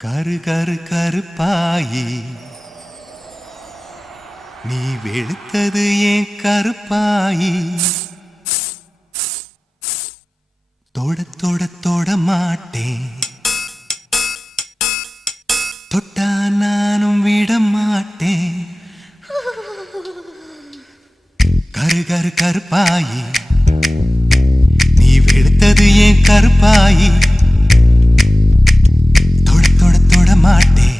கரு கரு கருப்பாயி நீ வெளுத்தது ஏன் கருப்பாயி தொட தொட தொட மாட்டேன் தொட்டா நானும் விட மாட்டேன் கரு கரு கருப்பாயி நீ வெளுத்தது ஏன் கருப்பாயி மாட்டேன்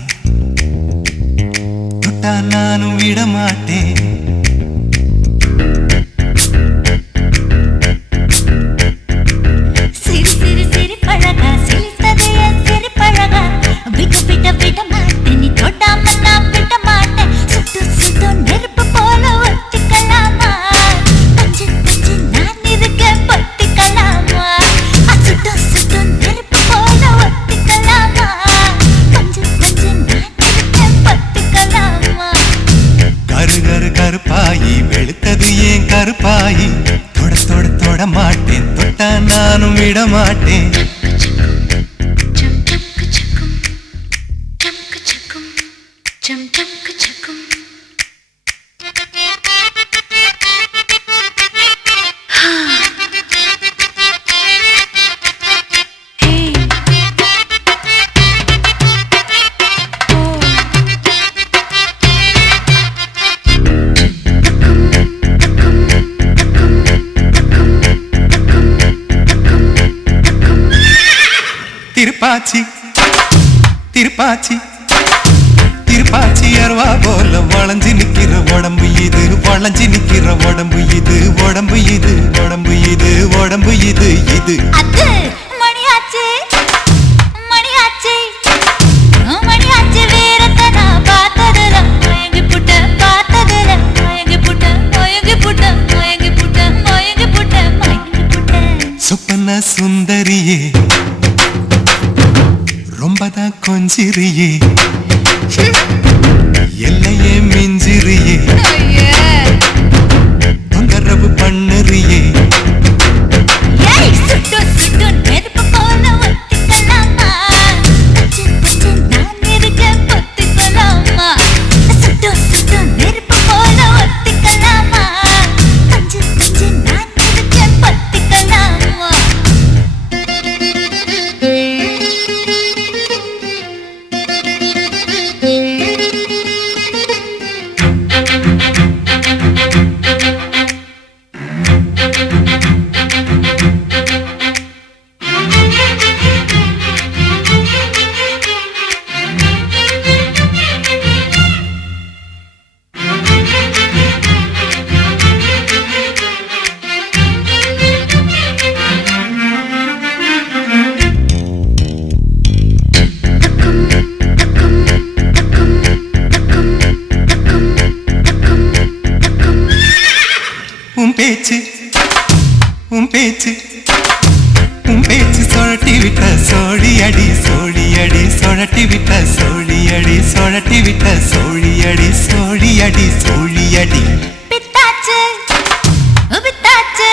தொட்டா நானும் விட மாட்டேன் சிறு சிறு சிறு பழகா சிரித்தது என் சிறு பழகா விட்டு விட விட மாட்டேன் நீ தொட்டாம நான் விட மாட்டேன் சுட்டு சுட்டு நெருப்பு போல ஒத்திக்கலாமா பஞ்சு பஞ்சு நான் இருக்கேன் பத்திக்கலாமா சுட்டு சுட்டு நெருப்பு போல ஒத்திக்கலாமா கரு கரு கருப்பாயி வெளுத்தது ஏன் கருப்பாயி தொட தொட தொட மாட்டேன் தொட்டா நானும் விட மாட்டேன் திருப்பாச்சி திருப்பாச்சி திருப்பாச்சி அருவா போல வளைஞ்சு நிக்கிற உடம்பு இது வளைஞ்சு நிக்கிற உடம்பு இது உடம்பு இது உடம்பு இது உடம்பு இது இது அது மணியாச்சி மணியாச்சி மணியாச்சி வீரத்தை நான் பார்த்ததுல மயங்கி புட்ட பார்த்ததுல மயங்கி புட்ட மயங்கி புட்ட மயங்கி புட்ட மயங்கி புட்ட மயங்கி புட்ட சொப்பன சுந்தரியே ரொம்பதான் கொஞ்சிரியே எல்லையே மிஞ்சிரியே தொந்தரவு பண்ணுறியே சுட்டு சுட்டு நெருப்பு போல ஒத்திக்கலாமா பஞ்சு பஞ்சு நான் இருக்கேன் பத்திக்கலாமா சுட்டு சுட்டு நெருப்பு போல ஒத்திக்கலாமா பஞ்சு பஞ்சு நான் இருக்கேன் பத்திக்கலாமா பேச்சு உன் பேச்சு உன் பேச்சு சொழட்டி விட்ட சோழி அடி சோழி அடி சொழட்டி விட்ட சோழி அடி சொழட்டி விட்ட சோழி அடி சோழி அடி சோழி அடி பித்தாச்சு பித்தாச்சு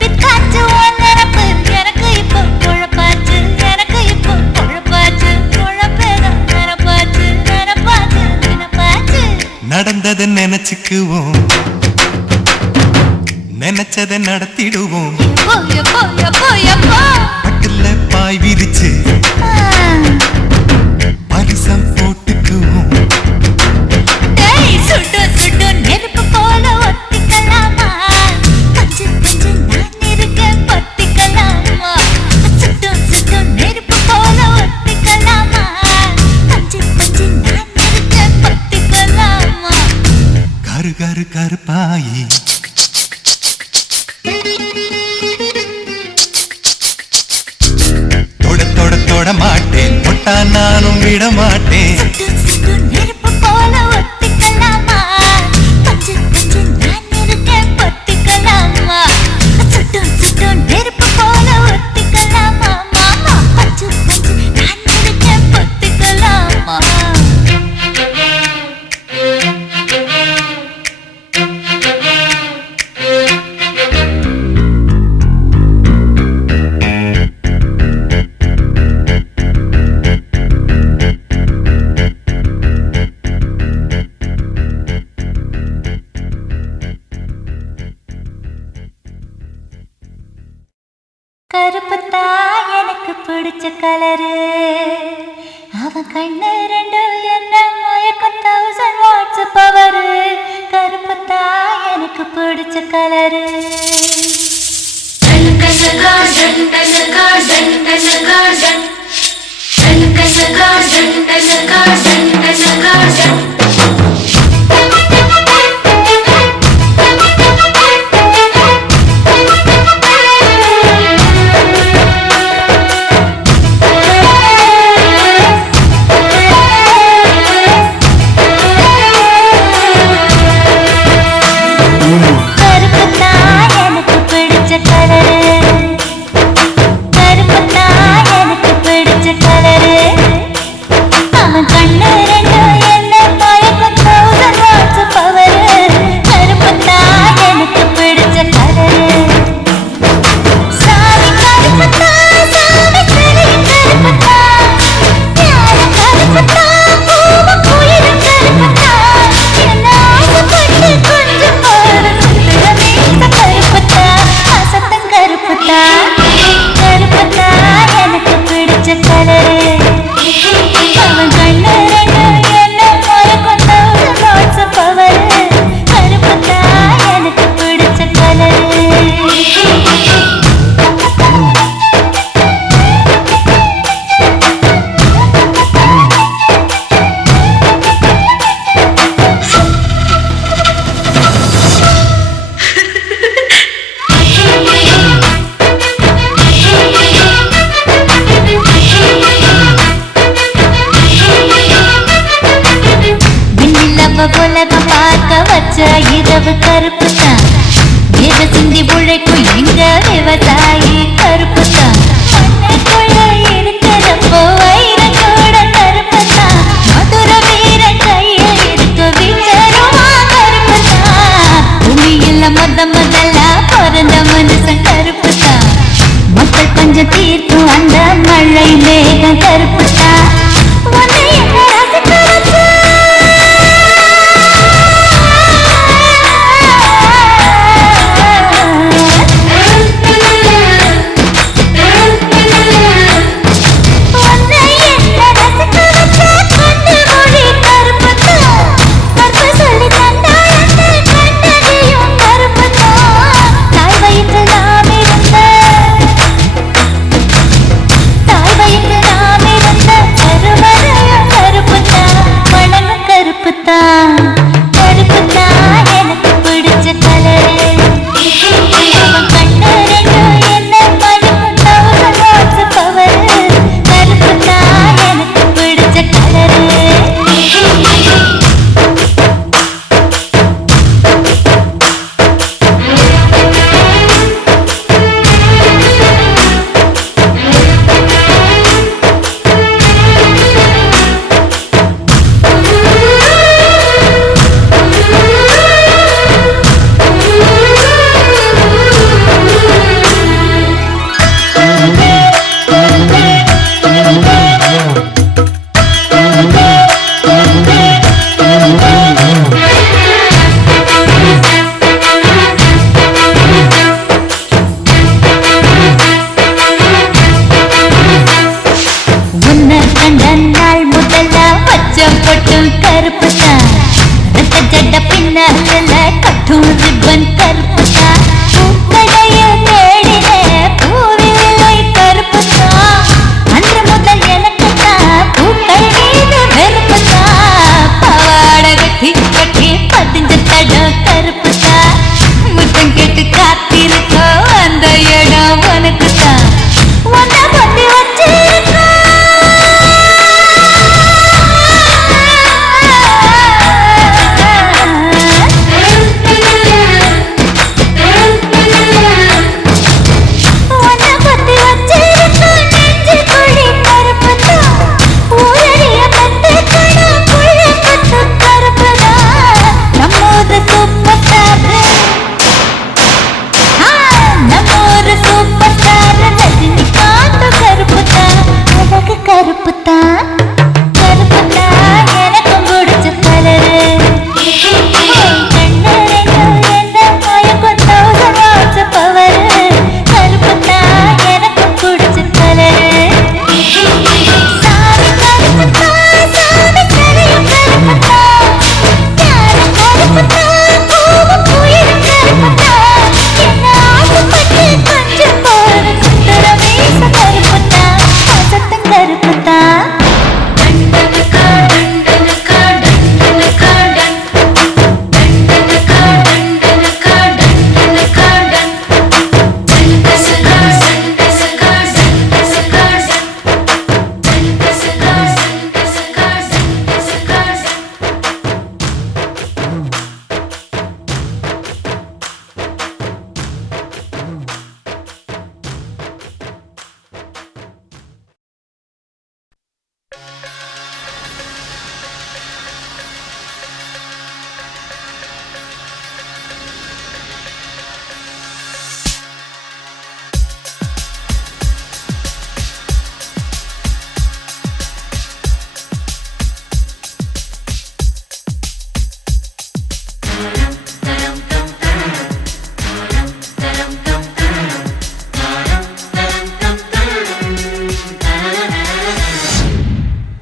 பித்தாச்சு உன்னரப்பு எனக்கு இப்போ குழப்பாச்சு எனக்கு இப்போ குழப்பாச்சு குழப்பேதான் நினப்பாச்சு நினப்பாச்சு நினப்பாச்சு நடந்ததை நினைச்சுக்குவோம் நினைச்சதை நடத்திடுவோம் பட்டுல பாய் விரிச்சு பரிசம் போட்டுக்குவோம் சுட்டு சுட்டு நெருப்பு போல ஒத்திக்கலாமா பஞ்சு பஞ்சு நான் இருக்கேன் பத்திக்கலாமா சுட்டு சுட்டு நெருப்பு போல ஒத்திக்கலாமா பஞ்சு பஞ்சு நான் இருக்கேன் பத்திக்கலாமா கரு கரு கருப்பாயி தொட தொட தொட மாட்டேன் தொட்டா நானும் விட மாட்டேன் கலரு அவன் கண்ணு ரெண்டு என்ன மயக்கம் 1000 வாட்ஸ் பவரு கருப்பத்தா எனக்கு பிடிச்ச கலரு உலகம் பார்க்க வச்ச இரவு கருப்பு தான் வேத சிந்தி உழைக்கும் எங்க விவசாயி கருப்பு தான் மண்ணுக்குள்ள இருக்கிறப்போ வைரம் கூட கருப்பு தான் மதுர வீரன் கையில் இருக்க வீச்சருவா கருப்பு தான் பூமியில முதல்ல பிறந்த மனுஷன் கருப்பு தான் மக்கள் கொஞ்சம் தீர்க்கும் அந்த மழை மேகம் கருப்பு தான்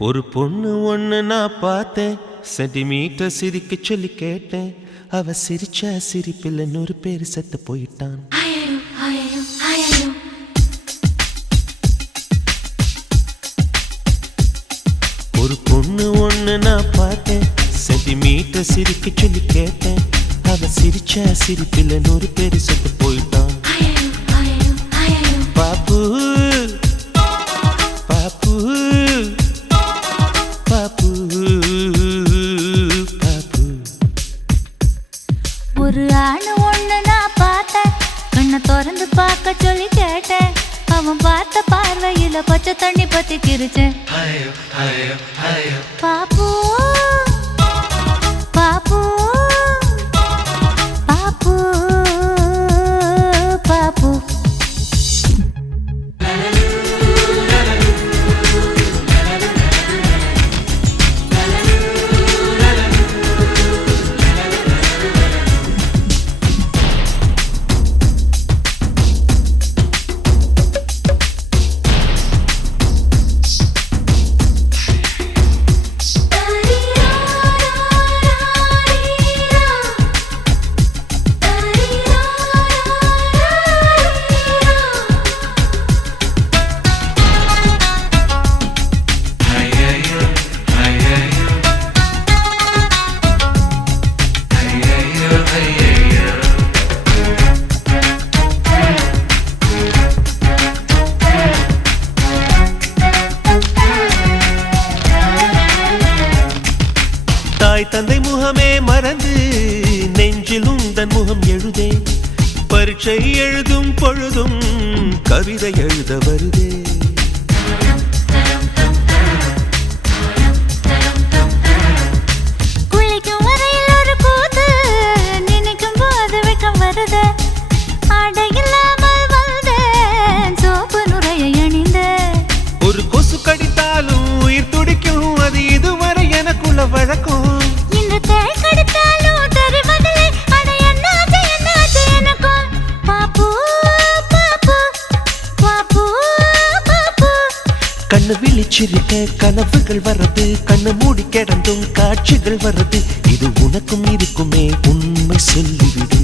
ஒரு பொண்ணு ஒண்ணு நான் பார்த்தேன், சென்டிமீட்டர் சிரிக்க சொல்லி கேட்டேன். அவ சிரிச்சா சிரிப்பில் 100 பேர் செத்து போயிட்டான். ஒரு பொண்ணு ஒண்ணு நான் பார்த்தேன், சென்டிமீட்டர் சிரிக்க சொல்லி கேட்டேன். அவ சிரிச்சா சிரிப்பில் 100 பேர் செத்து போயிட்டான். பாப்பு பாப்பு பாப்பு பாப்பு. ஒரு ஆணு ஒண்ணு நான் பார்த்தேன், கண்ணை திறந்து பார்க்க சொல்லி கேட்டேன். அவன் பார்த்த பார்வையில பச்சை தண்ணி பத்தி கிரிச்சேன். பாப்பு பாப்பு பாப்பு பாப்பு. தாய் தந்தை முகமே மறந்து நெஞ்சில் உந்தன் முகம் எழுதே. பரீட்சை எழுதும் பொழுதும் கவிதை எழுத வருதே. குளிக்கும் வரையில் ஒரு கூத்து, நினைக்கும் போது வெக்கம் வருது. ஆடை இல்லாமல் வந்தேன், சோப்பு நுரையை அணிந்தேன். ஒரு கொசு கடித்தாலும் உயிர் துடிக்கும், அது இதுவரை எனக்குள்ள வழக்கம். இந்த தேள் கடித்தாலும் தெரிவதில்லை, அட என்னாச்சு என்னாச்சு எனக்கும். பாப்பு பாப்பு பாப்பு பாப்பு. கண்ணு விழிச்சிருக்க கனவுகள் வர்றது, கண்ணு மூடி கிடந்தும் காட்சிகள் வர்றது. இது உனக்கும் இருக்குமே, உண்மை சொல்லிவிடு.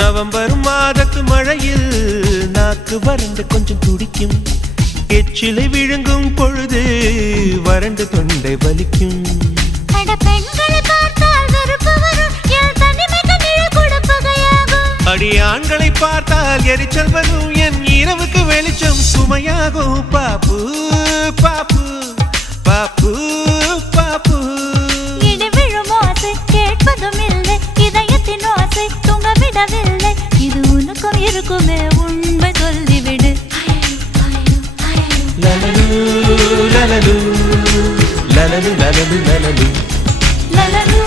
நவம்பர் மாதத்து மழையில் நாக்கு வறண்டு கொஞ்சம் துடிக்கும். எச்சிலை விழுங்கும் பொழுது வறண்டு தொண்டை வலிக்கும். அடி ஆண்களை பார்த்தால் எரிச்சல் வரும், என் இரவுக்கு வெளிச்சம் சுமையாகும். பாப்பு பாப்பு பாப்பு பாப்பு. இடி விழும் ஓசை கேட்பதும் இல்லை, இதயத்தின் ஓசை தூங்க விடவில்லை. இது உனக்கும் இருக்குமே, உண்மை சொல்லிவிடு. லலலு லலலு லலலு லலலு லலலு லலலு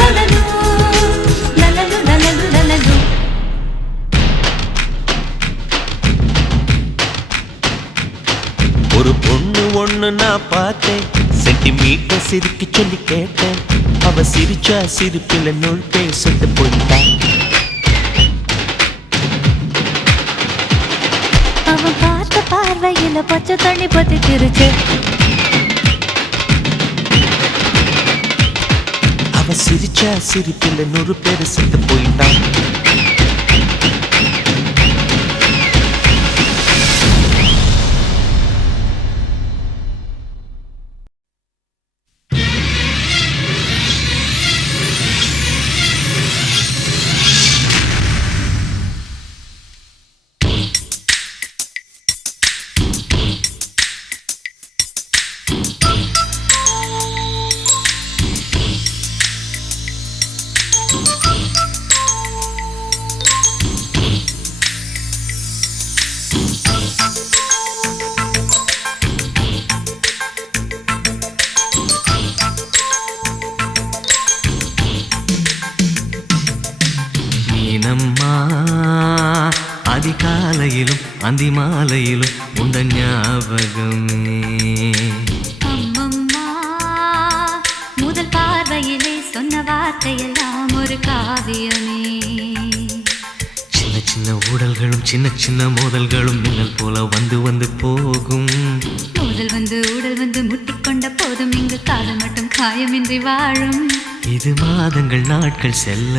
லலலு லலலு லலலு லலலு. ஒரு பொண்ணு ஒண்ணு நான் பார்த்தேன், சென்டிமீட்டர் சிரிக்க சொல்லி கேட்டேன். அவ சிரிச்சா சிரிப்பில் 100 பேர் செத்து போயிட்டான். அவன் பார்த்த பார்வையில பச்சை தண்ணி பத்தி கிரிச்சு. அவ சிரிச்சா சிரிப்பில் 100 பேர் செத்து போயிட்டான். அதிகாலையிலும் அந்தி மாலையிலும் உண்ட ஞாபகமே. அம்மம்மா, முதல் பார்வையிலே சொன்ன வார்த்தையெல்லாம் ஒரு காவியமே. சின்ன சின்ன ஊடல்களும் சின்ன சின்ன மோதல்களும் மின்னல் போல வந்து வந்து போகும். மோதல் வந்து ஊடல் வந்து முட்டிக்கொண்ட போதும் இங்கு காதல் மட்டும் காயமின்றி வாழும். இது மாதங்கள் நாட்கள் செல்ல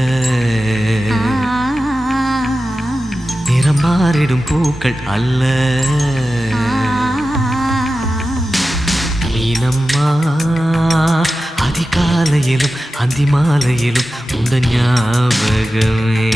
நிறம் மாறிடும் பூக்கள் அல்ல. மீனம்மா, அதிகாலையிலும் அந்தி மாலையிலும் உண்ட ஞாபகமே.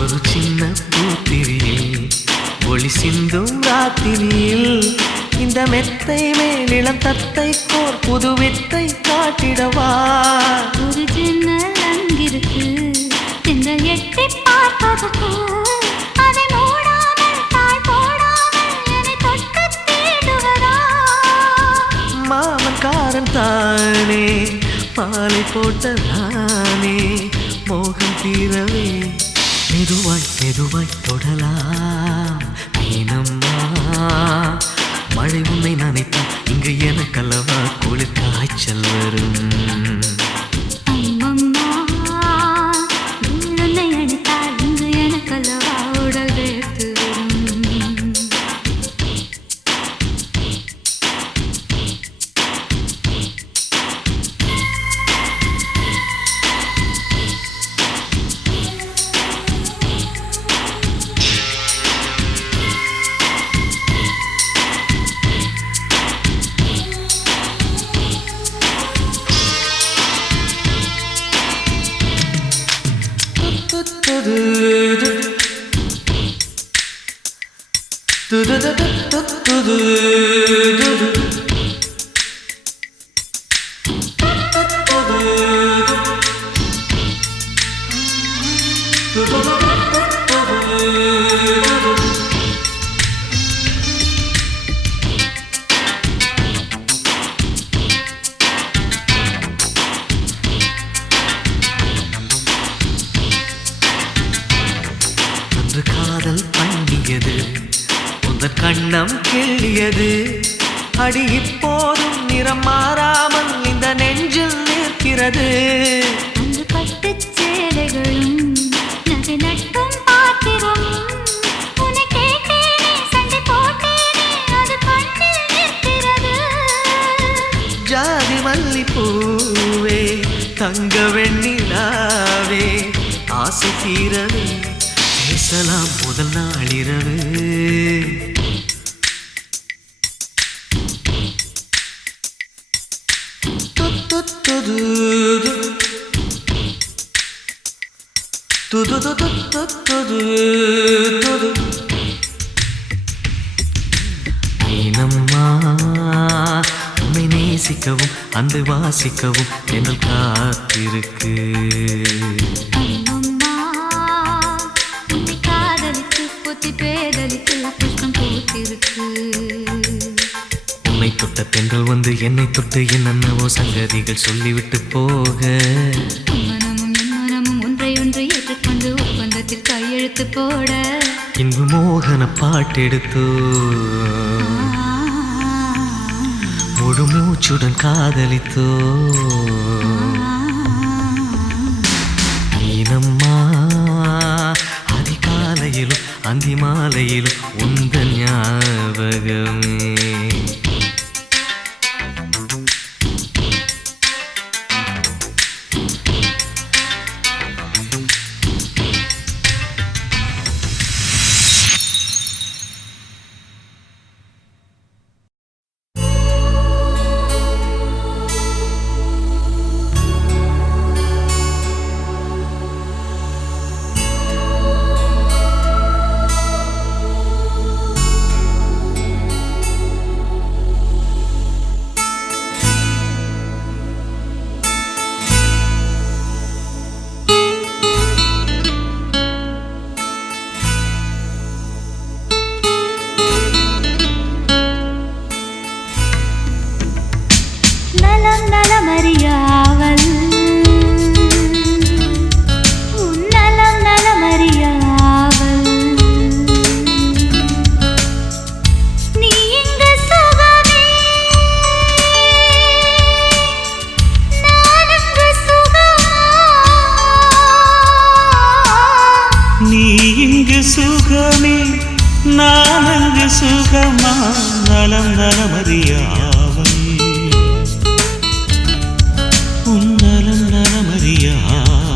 ஒரு சின்ன பூத்திரியில் ஒளி சிந்தும் ராத்திரியில் இந்த மெத்தை மேலிளம் தத்தை கோர் புது வித்தை காட்டிடவா. ஒரு ஜன்னல் அங்கிருக்கு திங்கள் எட்டி பார்ப்பதற்கு. அதை மூடாமல் தாழ் போடாமல் என்னை தொட்டு தேடுவதா. மாமன்காரன் தானே மாலை போட்ட நானே மோகம் தீரவே மெதுவாய் மெதுவாய் தொடலாம். மீனம்மா, மழை உன்னை நினைத்தால் இங்கு எனக்கல்லவா குளிர் காய்ச்சல் வரும். அம்மம்மா, உன்னை அணைத்தால் இங்கு எனக்கல்லவா உடல் வேர்த்து வரும். அன்று காதல் பண்ணியது உந்தன் கண்ணம் கிள்ளியது. அடி இப்போதும் நிறம் மாறாமல் இந்த நெஞ்சில் நிற்கிறது. அன்று பட்டுச் சேலைகளும் நகை நட்டும் பாத்திரம். உன்னை கேட்டேனே, சண்டை போட்டேனே, அது கண்ணில் நிற்கிறது. ஜாதி மல்லிப்பூவே தங்க வெண்ணிலாவே ஆசை தீரவே பேசலாம் முதல் நாளிரவு. மீனம்மா, உன்னை நேசிக்கவும் அந்த வாசிக்கவும் என்னல் காத்திருக்கு. அம்மம்மா, உன்னை காதலித்து பொத்தி பேதலித்து புஷ்பம் பூத்திருக்கு. உன்னை தொட்ட பெண்கள் வந்து என்னை தொட்டு என்னென்னவோ சங்கதிகள் சொல்லிவிட்டு போக. மனமும் என் மனமும் ஒன்றை ஒன்று ஏற்றுக்கொண்டு ஒப்பந்தத்தில் கையெழுத்து போட. இன்பு மோகன பாட்டெடுத்தோ முழு மூச்சுடன் காதலித்தோ. மீனம்மா, அதிகாலையிலும் அந்தி மாலையிலும் உந்தன் ஞாபகமே. நீ இங்கு சுகமே நான் அங்கு சுகமா நலம் நலமறியாவல் உன் நலம் நலமறியாவல்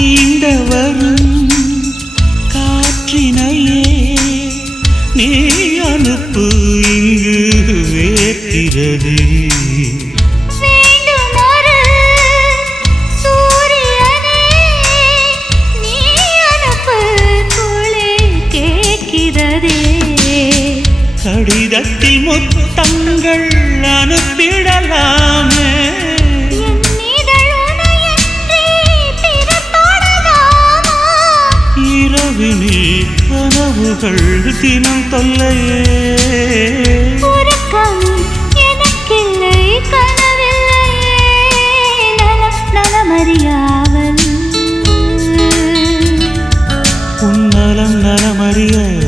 தீண்டவரும் காற்றினையே நீ அனுப்பு இங்கு வேர்க்கிறது கடிதத்தில் முத்தங்கள் அனுப்பிடலாமே இரவினில் கனவுகள் தினம் தொல்லையே எனக்கில்லை கனவில்லையே நலம் நலமறியாவல் உன் நலம் நலமறியாவல்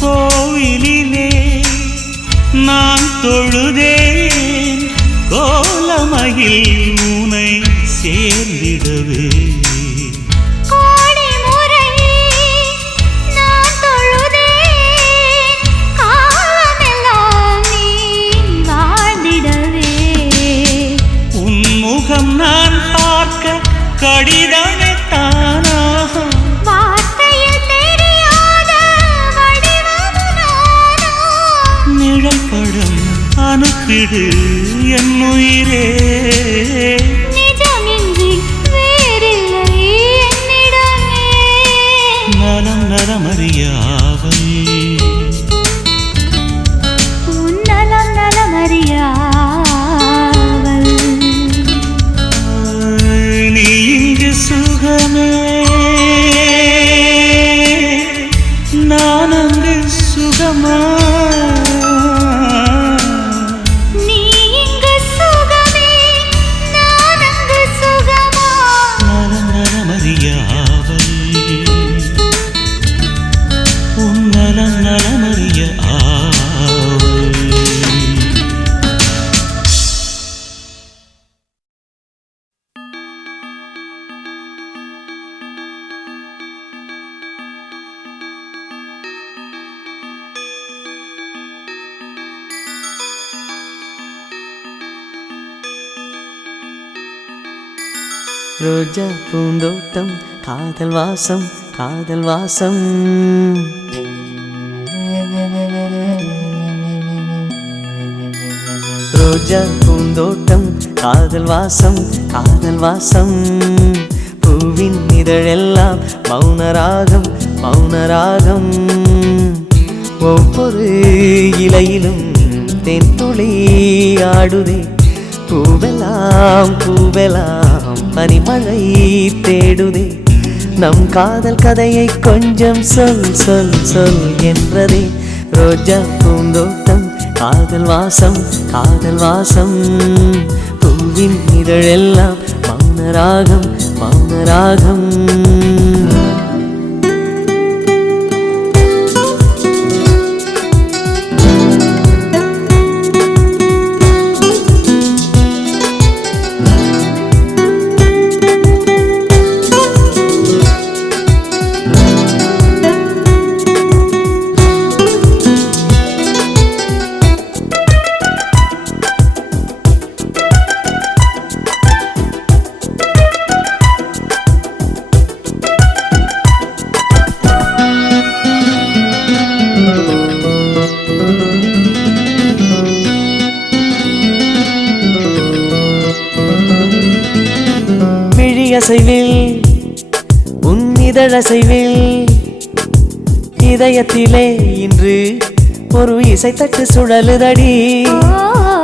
கோயிலிலே நான் தொழுதேன் கோலமயில் உனை சேர்ந்திடவே உன் முகம் நான் பார்க்க கடிதமே தானாக நிழல்படம் அனுப்பிடு என் உயிரே நிஜமின்றி வேறில்லை என்னிடமே நலம் நலமறியாவல் உன் நலம் நலமறியாவல் நீ இங்கு சுகமே நான் அங்கு சுகமா ரோஜா பூந்தோட்டம் காதல் வாசம் காதல் வாசம் ரோஜா பூந்தோட்டம் காதல் வாசம் காதல் வாசம் பூவின் இதழெல்லாம் மௌனராகம் மௌனராகம் ஒவ்வொரு இலையிலும் தென்துளி ஆடுதே பூவெல்லாம் பூவெல்லாம் பனிமழை தேடுதே நம் காதல் கதையை கொஞ்சம் சொல் சொல் சொல் என்றதே ரோஜா பூந்தோட்டம் காதல் வாசம் காதல் வாசம் பூவின் இதழெல்லாம் மௌனராகம் மௌனராகம் அசைவில் உன் இதழசைவில் இதயத்திலே இன்று ஒரு இசை தட்டு சுழலுதடி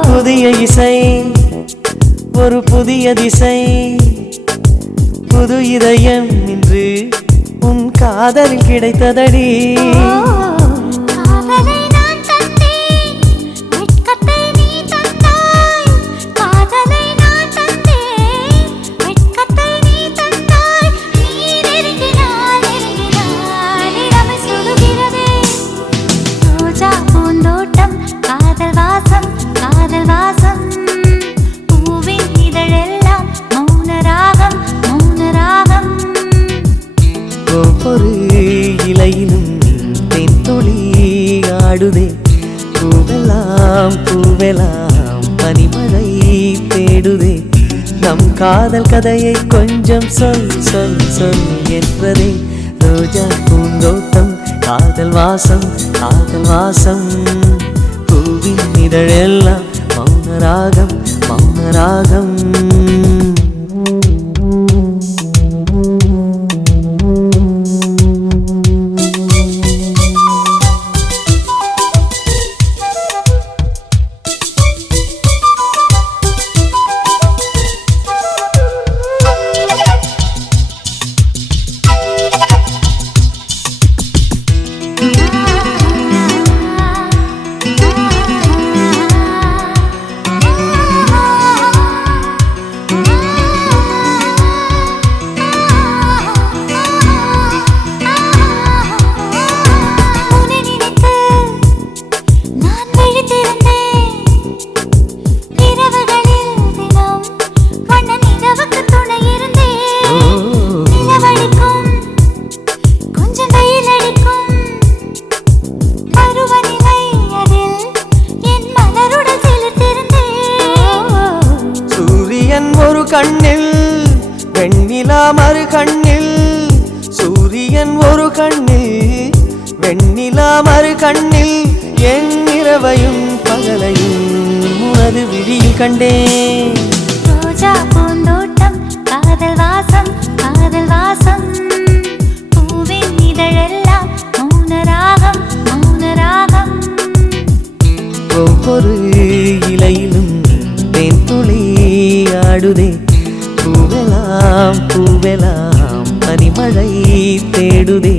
புதிய இசை ஒரு புதிய திசை புது இதயம் இன்று உன் காதலில் கிடைத்ததடி ஒவ்வொரு இலையிலும் தென்துளி ஆடுதே பூவெல்லாம் பூவெல்லாம் பனிமழை தேடுதே நம் காதல் கதையை கொஞ்சம் சொல் சொல் சொல் என்றதே ரோஜா பூந்தோட்டம் காதல் வாசம் பூவின் இதழெல்லாம் மௌனராகம் மௌனராகம் ஒரு கண்ணில் வெண்ணிலா மறு கண்ணில் சூரியன் ஒரு கண்ணில் வெண்ணிலா மறு கண்ணில் என் இரவையும் பகலையும் உனது விழியில் கண்டேன் ரோஜா பூந்தோட்டம் காதல் வாசம் பூவின் இதழெல்லாம் மௌனராகம் மௌனராகம் ஒவ்வொரு இலையிலும் தென்துளி ஆடுதே பூவெல்லாம் பூவெல்லாம் பனிமழை தேடுதே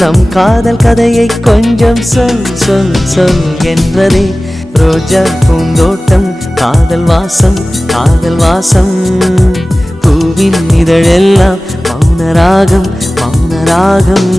நம் காதல் கதையை கொஞ்சம் சொல் சொல் சொல் என்றதே ரோஜா பூந்தோட்டம் காதல் வாசம் பூவின் இதழெல்லாம் மௌனராகம் மௌனராகம்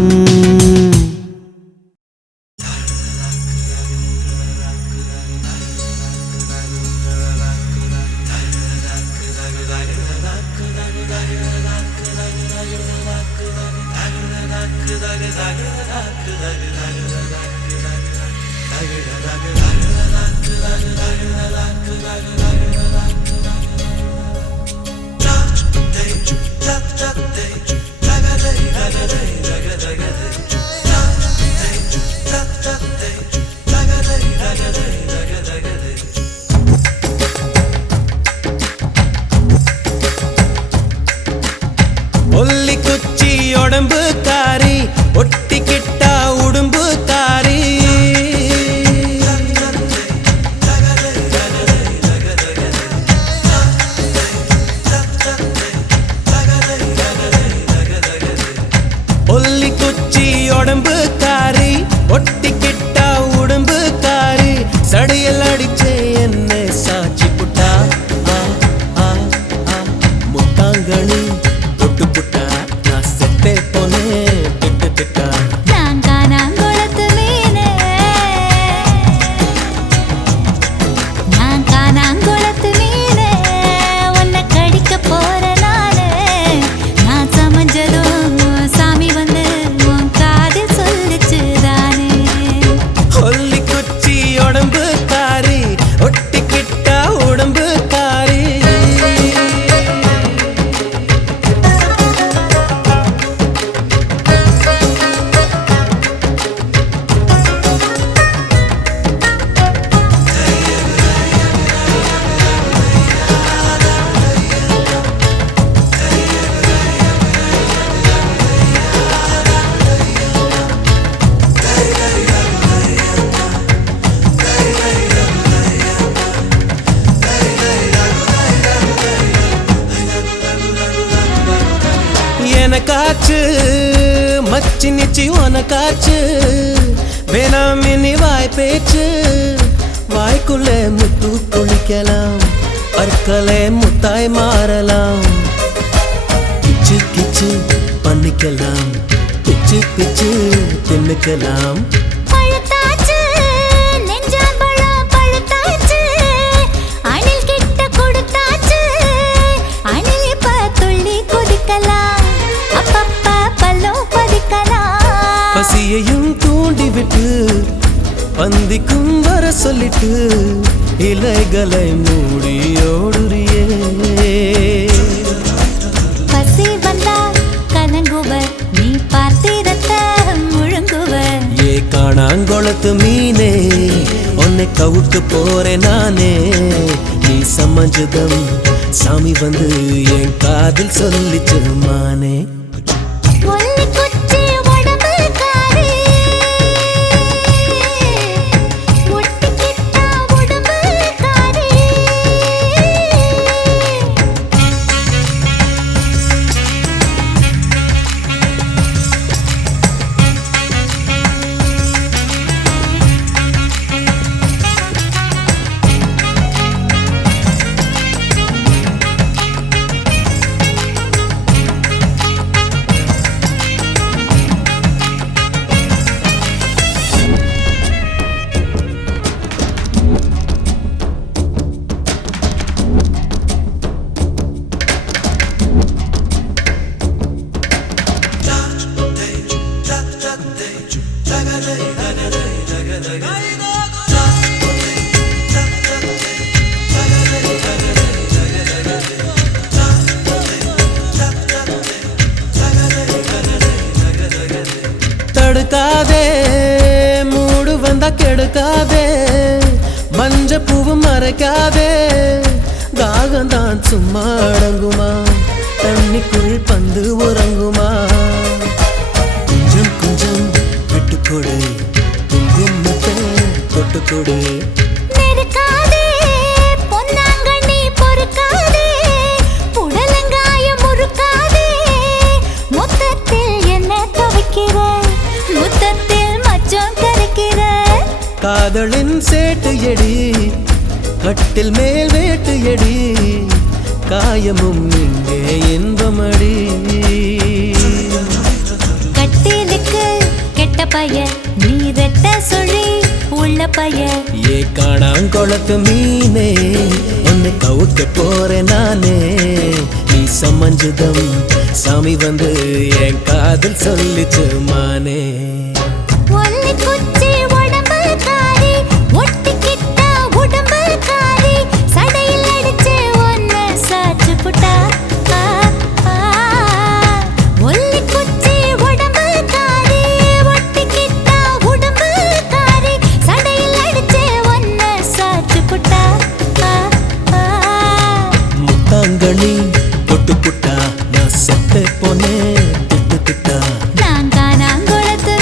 உடம்பு காரி ஒட்டிக்கிட்டா உடும்பு காரி ஒல்லி உனக்காச்சு வேணாம் இனி வாய் பேச்சு வாய்க்குள்ள முத்து குளிக்கலாம் பற்களே முத்தாய் மாறலாம் கிச்சு கிச்சு பண்ணிக்கலாம் பிச்சு பிச்சு தின்னுக்கலாம் பழுத்தாச்சு நெஞ்சாம்பழம் பழுத்தாச்சு அணில் கிட்ட கொடுத்தாச்சு அணில் இப்ப துள்ளி குதிக்கலாம் அப்பப்பா பல்லோ பதிக்கலாம் பசியையும் தூண்டிவிட்டு பந்திக்கும் வர சொல்லிட்டு இலைகளை மூடி ஓடுறியே பசி வந்தா கலங்குவ நீ பார்த்திரத்த முழுங்குவ ஏ காணாங்கொளத்து மீனே உன்னை கவுக்கு போறேன் நானே நீ சமஞ்சதம் சாமி வந்து என் காதில் சொல்லிச்சு மானே ஒல்லி குச்சி உடம்பு காரி ஒட்டிக்கிட்டா உடம்பு காரி தடுக்காதே மூடு வந்தா கெடுக்காதே மஞ்ச பூவு மறைக்காதே தாகந்தான் சும்மா அடங்குமா தண்ணிக்குள் பந்து உறங்குமா கொஞ்சம் கொஞ்சம் விட்டுக்கொடு குங்குமத்தை தொட்டுக்கொடு நெருக்காதே பொன்னாங்கண்ணி பொறுக்காதே புடலங்காயம் முறுக்காதே மொத்தத்தில் என்ன துவைக்கிற முத்தத்தில் மச்சம் கரைக்கிற காதலின் சேட்டு எடி கட்டில் மேல் வேட்டு எடி காயமும் இங்கே இன்பமடி கட்டிலுக்கு கெட்ட பைய நீ ரெட்ட சொல்லி உள்ள பைய ஏ காணாங்கொளத்து மீனே உன்னை கவுக்க போறேன் நானே நீ சமஞ்சதம் சாமி வந்து என் காதில் சொல்லிச்சு மானே ஒல்லி குச்சி உடம்பு காரி ஒட்டிக்கிட்டா உடம்பு காரி சடையில் அடிச்சு ஒன்னு சாச்சு புட்டா ஒல்லி குச்சி உடம்பு காரி ஒட்டிக்கிட்டா உடம்பு காரி சடையில் அடிச்சு ஒன்னு சாச்சு புட்டா முத்தாங்கனி தொட்டு புட்டா நான் செத்த போனே திட்டு திட்டா நான் காணாங்குளத்து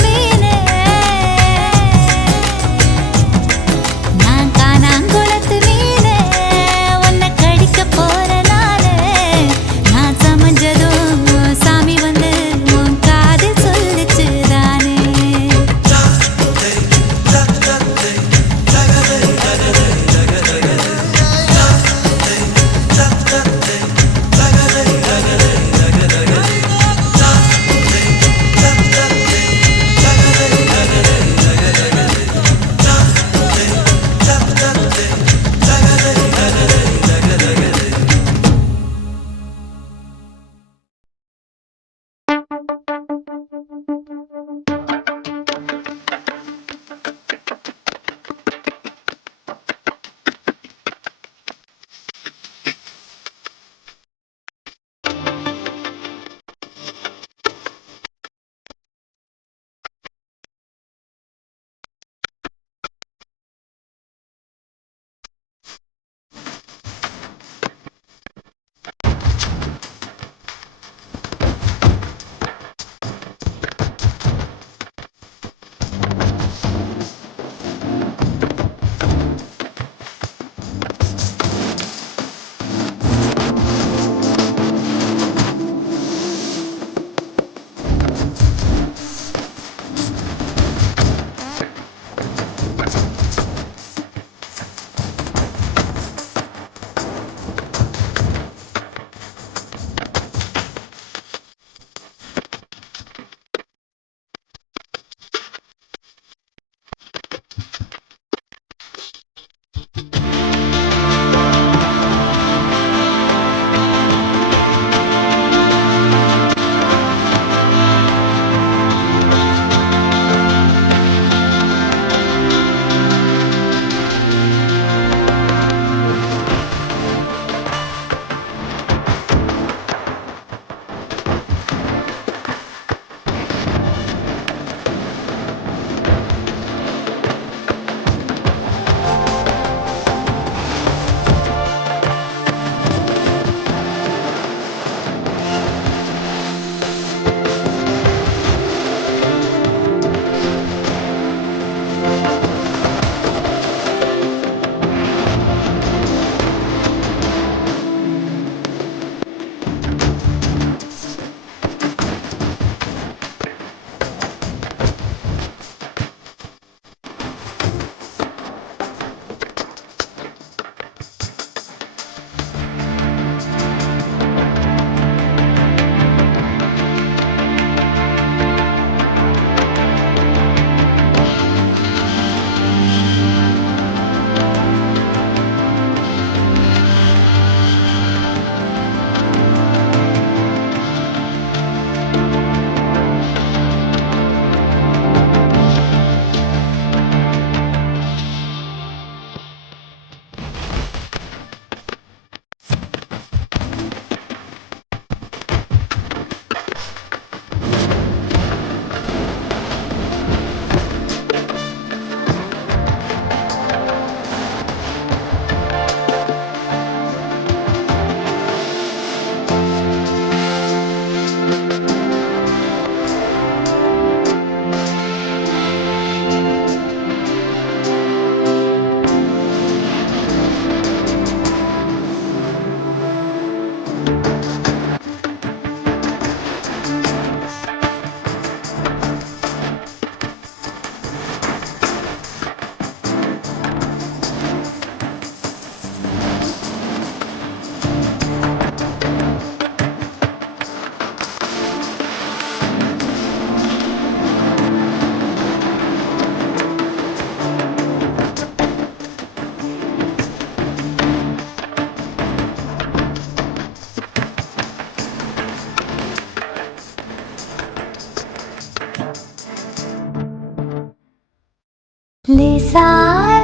லேசா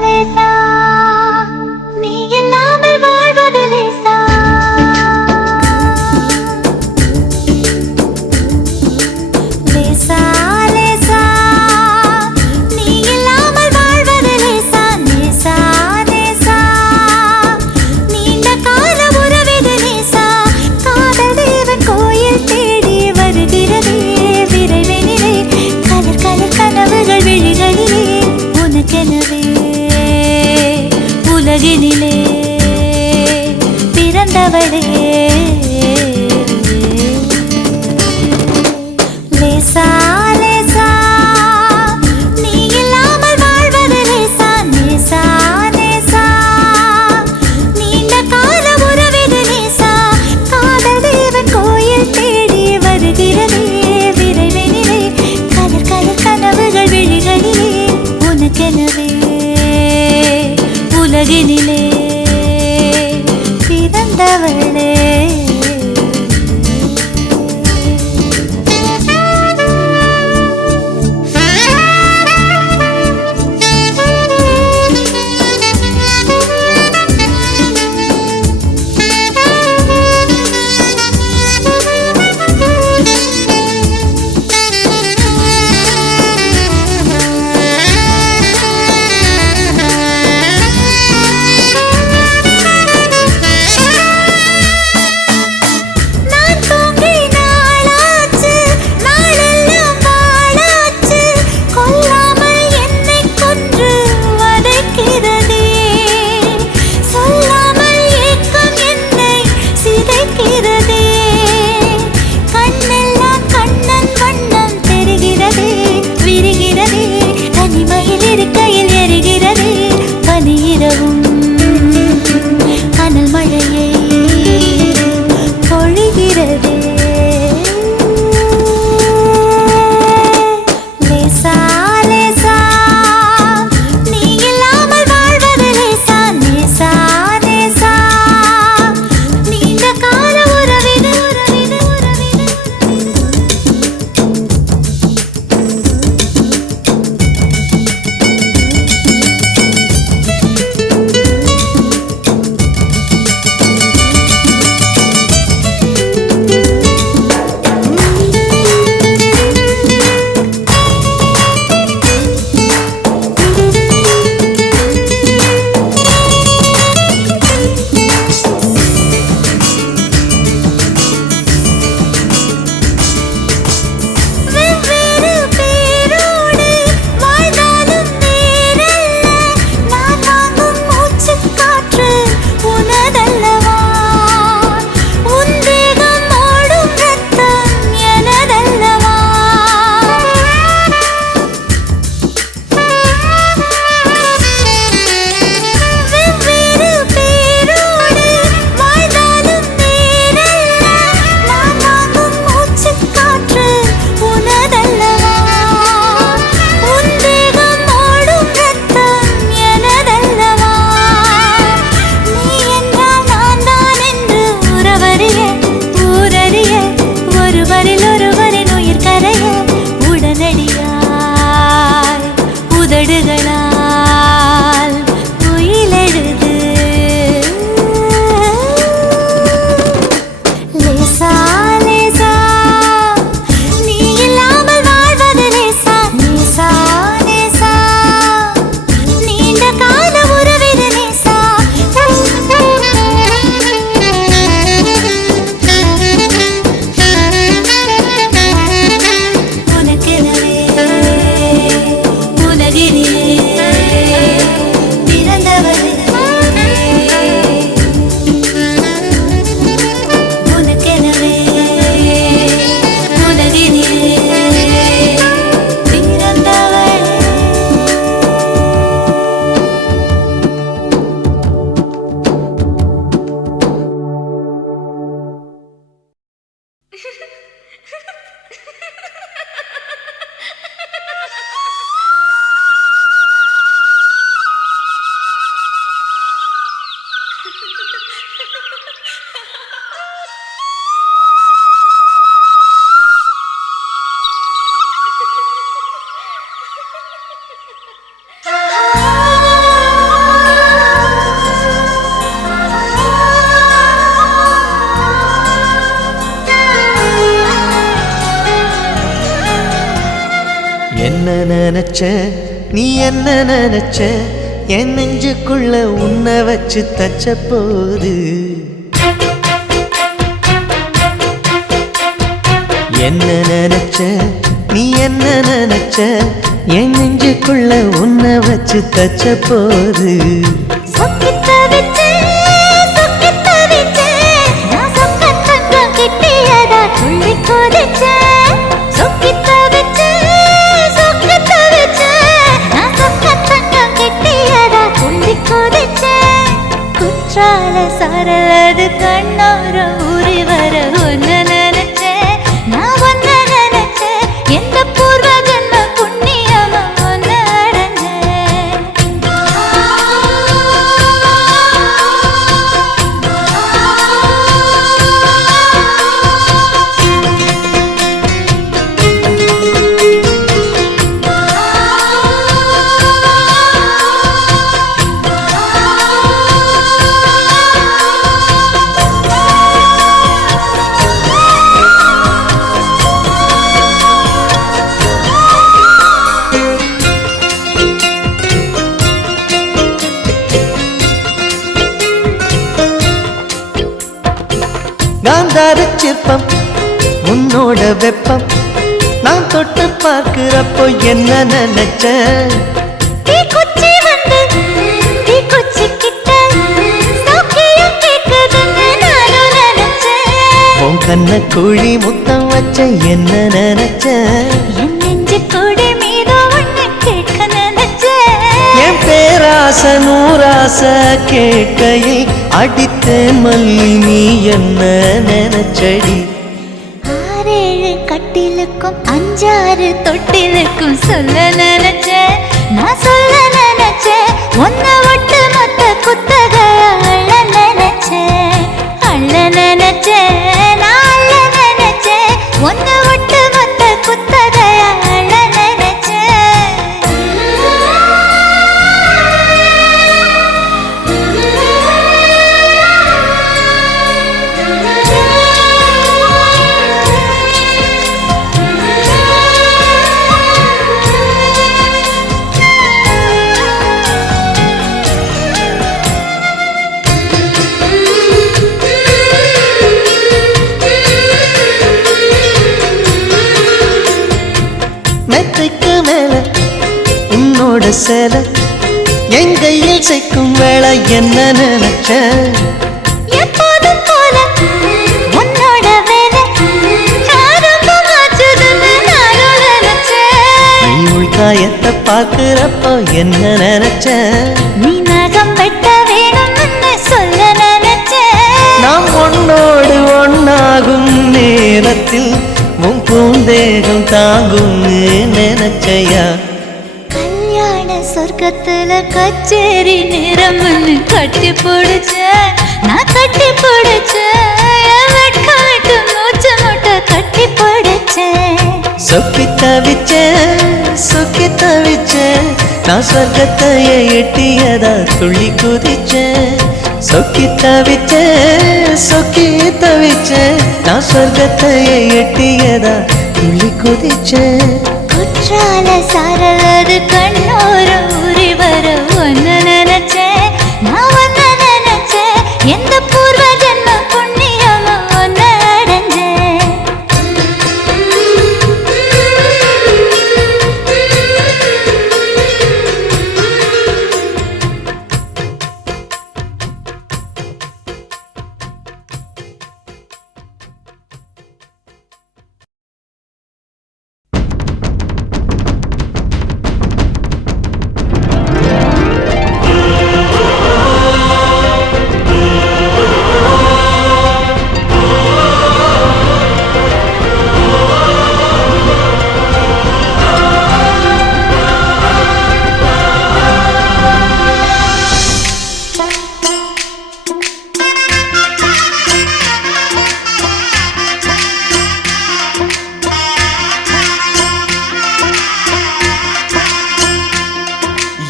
லேசா நீ இல்லாமல் வாழ்வது லேசா லேசா லேசா நீ இல்லாமல் வாழ்வது லேசா லேசா லேசா நீண்ட கால உறவிது லேசா காதல் தேவன் கோயில் தேடி வருகிறதே விரைவினிலே கலர் கலர் கனவுகள் விழிகளிலே உனக்கெனவே என்ன நினைச்ச நீ என்ன நினைச்ச என் நெஞ்சுக்குள்ள உன்னை வச்சு தச்ச போது என்ன நினைச்ச நீ என்ன நினைச்ச என் நெஞ்சுக்குள்ள உன்னை வச்சு தச்ச போது சரலது கண்ணோர ஊறி வர ஒன்னு நினைச்சேன் நான் ஒன்னு நினைச்சேன் எந்த பூர்வ ஜன்ம புண்ணியமா ஒன்னு சிற்பம் உன்னோட வெப்பம் நான் தொட்டு பார்க்கிறப்போ என்ன நினைச்ச உன் கண்ண குழி முத்தம் வச்ச என்ன நினைச்ச என் பேராச நூராச கேட்கையில் அடித்தேன் மல்லி நீ என்ன நினைச்சடி ஆறேழு கட்டிலுக்கும் அஞ்சாறு தொட்டிலுக்கும் சொல்ல நினைச்சேன் நான் சொல்ல நினைச்சேன் ஒன்ன ஒட்டு மொத்த குத்தக அள்ள நினைச்சேன் நான் அள்ள நினைச்சேன் ஒன்ன ஒட்டு மொத்த குத்தக அள்ள மெத்தைக்கு மேல உன்னோட சேல என் கையில் சேர்க்கும் வேளை என்ன நினைச்ச எப்போதும் போல உன்னோட வேலை நீ உள்காயத்தை பார்க்கிறப்போ என்ன நினைச்ச நீ நகம் வெட்ட வேணும்னு சொல்ல நினைச்சேன் நாம் ஒன்னோடு ஒன்னாகும் நேரத்தில் உன் பூந்தேகம் தாங்கும் நினைச்சையா கல்யாண சொர்க்கத்துல கச்சேரி நிறம்னு கட்டி பிடிச்ச நான் கட்டி பிடிச்சேன் வெட்காட்டு மூச்சு முட்டை கட்டி பிடிச்சேன் சொக்கி தவிச்சேன் நான் சொர்க்கத்தையே எட்டியதா துள்ளி குதிச்சேன் சொக்கி தவிச்சேன் நான் சொர்க்கத்தையே எட்டியதா துள்ளி குதிச்சேன் குற்றால சாரலது கண்ணோர ஊறி வர ஒன்னு நினைச்சேன் நான் ஒன்னு நினைச்சேன் எந்த பூர்வ ஜன்ம புண்ணியமா ஒன்னு அடைஞ்சேன்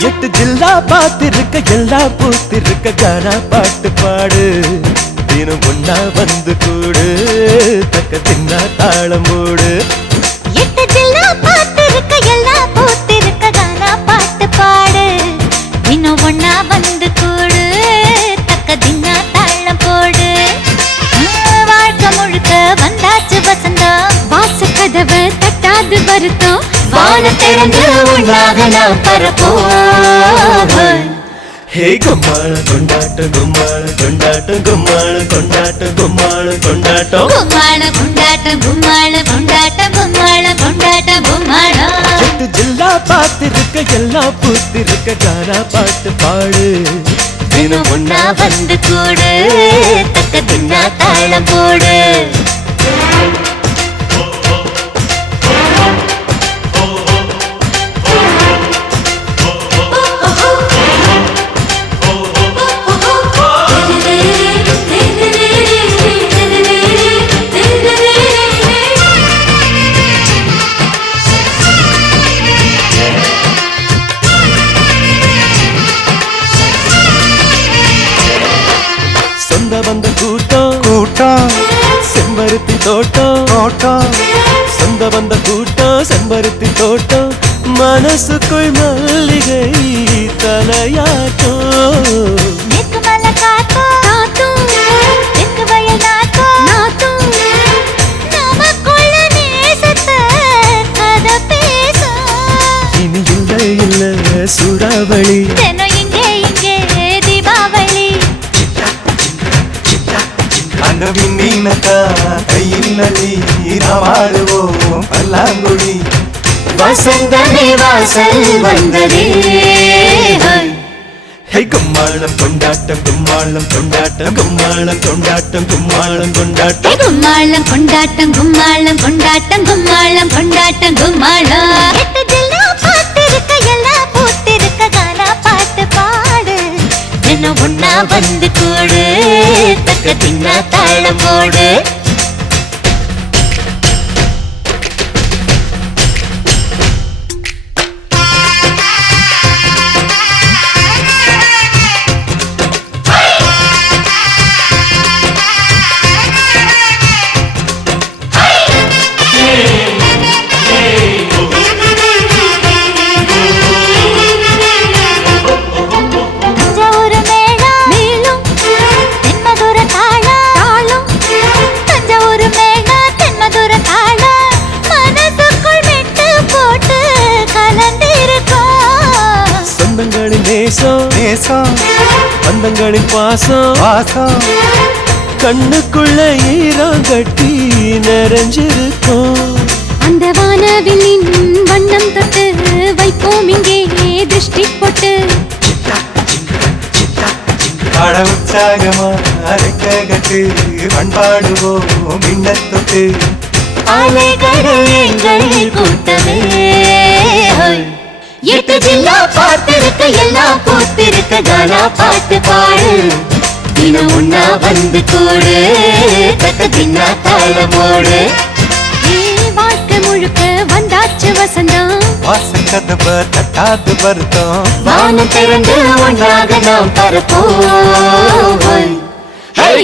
எட்டு ஜில்லா பார்த்திருக்க எல்லா பூத்திருக்க கானா பாட்டு பாடு தினம் ஒன்னா வந்து கூடு தக்க தின்னா தாளம் போடு எட்டு ஜில்லா பார்த்திருக்க எல்லா திறந்து உண்டாக நாம் பரப்போம். ஹே கும்மாள கொண்டாட்டம் கும்மாள கொண்டாட்டம் கும்மாள கொண்டாட்டம் கும்மாள கொண்டாட்டம் கும்மாள கொண்டாட்டம் கும்மாள கொண்டாட்டம் கும்மாள கொண்டாட்டம் கும்மாளம். எட்டு ஜில்லா பார்த்திருக்க எல்லாம் பூத்திருக்க கானா பாட்டு பாடு தினம் ஒன்னா வந்து கூடு தக்க தின்னா தாளம் போடு. சொந்த வந்த கூட்டம் கூட்டம் செம்பருத்தி தோட்டம் தோட்டம் சொந்த வந்த கூட்டம் செம்பருத்தி தோட்டம் மனசுக்குள் மல்லிகை தலையாட்டம். மேற்கு மலை காத்தும் நாத்தும் தெற்கு வயல் நாத்தும் நாத்தும் நமக்குள்ள நேசத்தை கதை பேசும். இனி இல்லை இல்லை சூறாவளி தினம் இங்கே இங்கே தீபாவளி. அந்த விண்ணீனக்கா கையில் நதி நாமாடுவோம் பல்லாங்குழி. வசந்தமே வாசல் வந்ததே. ஹே கும்மாளம் கொண்டாட்டம் கும்மாளம் கொண்டாட்டம் கும்மாளம் கொண்டாட்டம் கும்மாளம் கொண்டாட்டம் கும்மாளம் கொண்டாட்டம் கும்மாளம் கொண்டாட்டம் கும்மாளம் கொண்டாட்டம் கும்மாளம். எட்டு ஜில்லா பாட்டிருக்க எல்லாம் பூத்திருக்க கானா பாட்டு பாடு தினம் ஒன்னா வந்து கூடு தக்க தின்னா தாளம் போடு. தஞ்சாவூர் மேளம் மேலும் தென்மதுர தாளம் தாளம். தஞ்சாவூர் மேளம் தென்மதுர தாளம் மனசுக்குள் மெட்டு போட்டு கலந்திருக்கோம். சொந்தங்களின் நேசம் நேசம் பந்தங்களின் பாசம் வாசம் கண்ணுக்குள்ள ஈரம் கட்டி நிறைஞ்சிருக்கும். அந்த வானவில்லின் வண்ணம் தொட்டு வைப்போம் இங்கே திருஷ்டி போட்டு. பட உற்சாகமா அரைக்க கட்டு பண்பாடுவோம் மின்னத்தொட்டு. அலைகள் எங்கள் கூட்டமே. எட்டு ஜில்லா பார்த்திருக்க எல்லாம் பூத்திருக்க கானா பாட்டு பாடு தினம் ஒன்னா வந்து கூடு தக்க தின்னா தாளமோடு. வாழ்க்கை முழுக்க வந்தாச்சு வசந்தம் வாசக்கதவ தட்டாது வருத்தம். வானம் திறந்து ஒன்றாக நாம் பரப்போம்.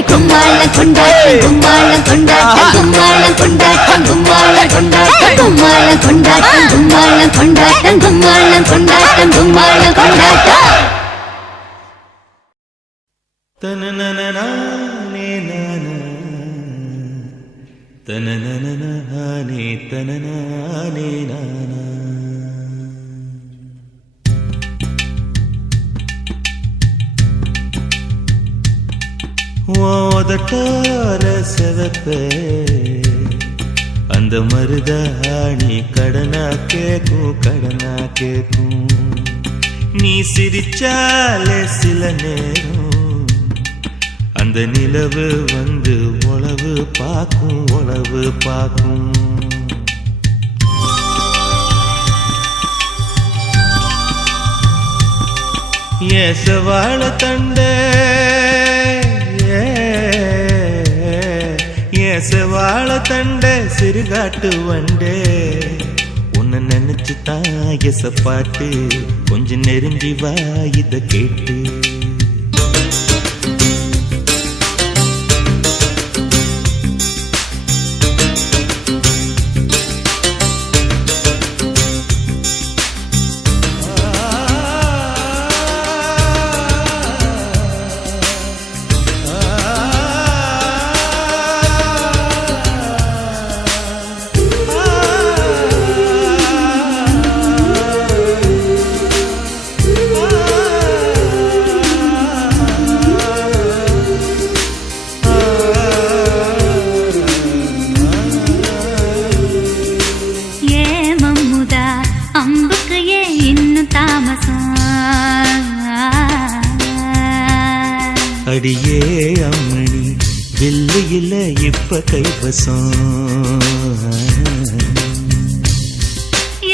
கும்மாளம் கொண்டாட்டம் கும்மாளம் கொண்டாட்டம் கும்மாளம் கொண்டாட்டம் கும்மாளம் கொண்டாட்டம் கும்மாளம் கொண்டாட்டம் கும்மாளம் கொண்டாட்டம் கும்மாளம் கொண்டாட்டம் கும்மாளம் கொண்டாட்டம். தனனனனானே நானா தனனனனானே தனனானே நானா. ஓதட்டார செவப்பே அந்த மருதாணி கடனா கேக்கும் நீ சிரிச்சாலே சில நேரம் அந்த நிலவு வந்து உளவு பார்க்கும். ஏசவாழ தண்டே ஏசவாழ தண்டே சிறுகாட்டு வண்டே உன்னை நினைச்சு தான் எசப்பாட்டு கொஞ்சம் நெருங்கி வா இத கேட்டு. மாசம். அடியே அம்மணி வெள்ளையில இப்ப கைவசம்.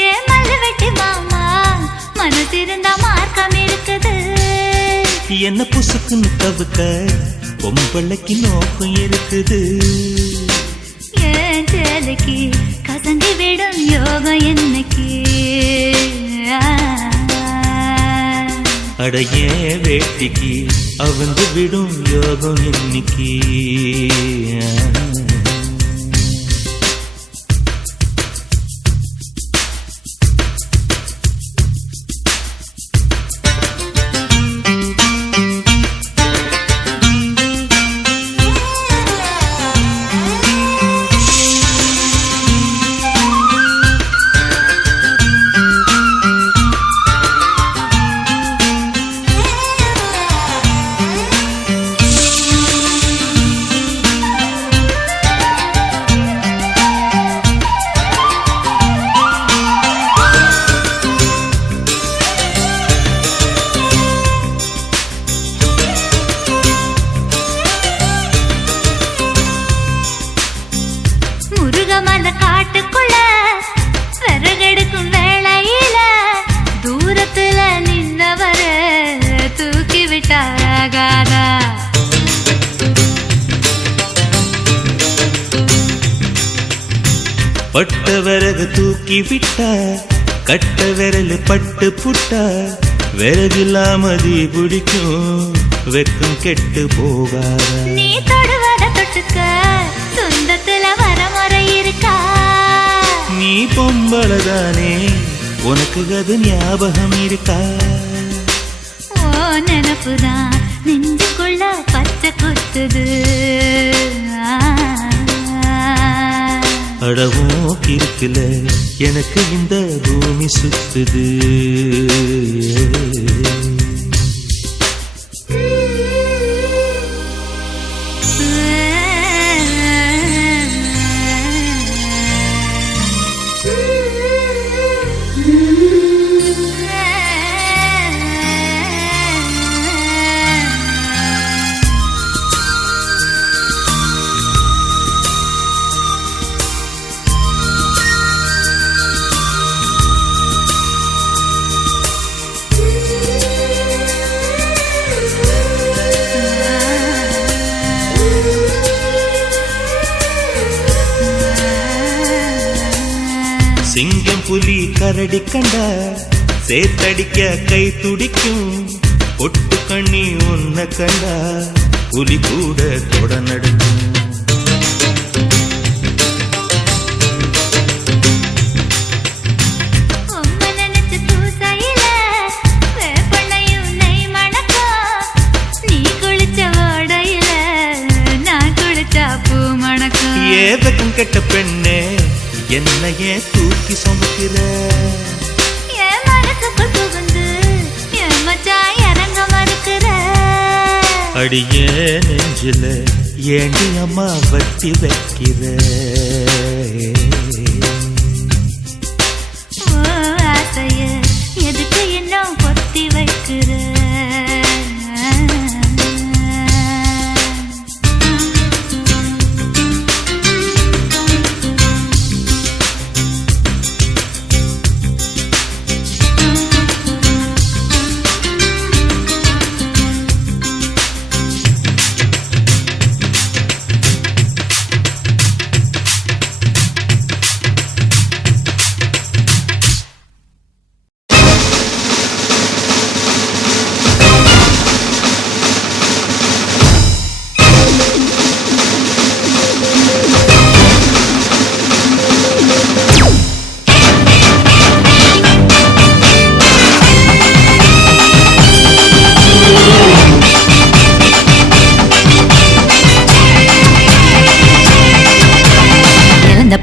ஏ மல்லு வெட்டி மாமா மனசு இருந்தா மார்க்கம் இருக்குது. என்ன புசுக்குன்னு தவிக்க பொம்பளைக்கு நோக்கம் இருக்குது. ஏன் சேலைக்கு கசங்கி விடும் யோகம் என்னைக்கு. அடைய வேட்டிக்கு அவந்து விடும் யோகம் இன்னைக்கு. முருகமல காட்டுக்குள்ள விறகெடுக்கும் வேளையில தூரத்துல நின்னவர தூக்கி விட்டாகாதா. பட்ட விறகு தூக்கி விட்டா கட்ட விரல் பட்டு புட்டா விறகில்லாமதி பிடிக்கும் வெக்கம் கெட்டு போகாதா. நீ தொடுவத தொட்டுக்க சொந்தத்துல வரமுறை இருக்கா. நீ பொம்பளதானே உனக்கு அது ஞாபகம் இருக்கா. ஓ நினப்புதான் நெஞ்சுக்குள்ள பச்சை குத்துது. அடவும் கிருக்குல எனக்கு இந்த பூமி சுத்துது. சிங்கம் புலி கரடி கண்டா சேத்தடிக்க கை துடிக்கும். பொட்டு கண்ணி உன்ன கண்டா புலி கூட தொட நடுக்கும். ஏதக்கும் கெட்ட பெண்ணே என்னையே தூக்கி சுமக்கிற. என் மனசுக்குள் புகுந்து என் மச்சான் இறங்க மறுக்கிற. அடியே நெஞ்சில ஏண்டி அம்மா வட்டி வைக்கிற. ஓ ஆசைய எதுக்கு இன்னும் பொத்தி வைக்கிற.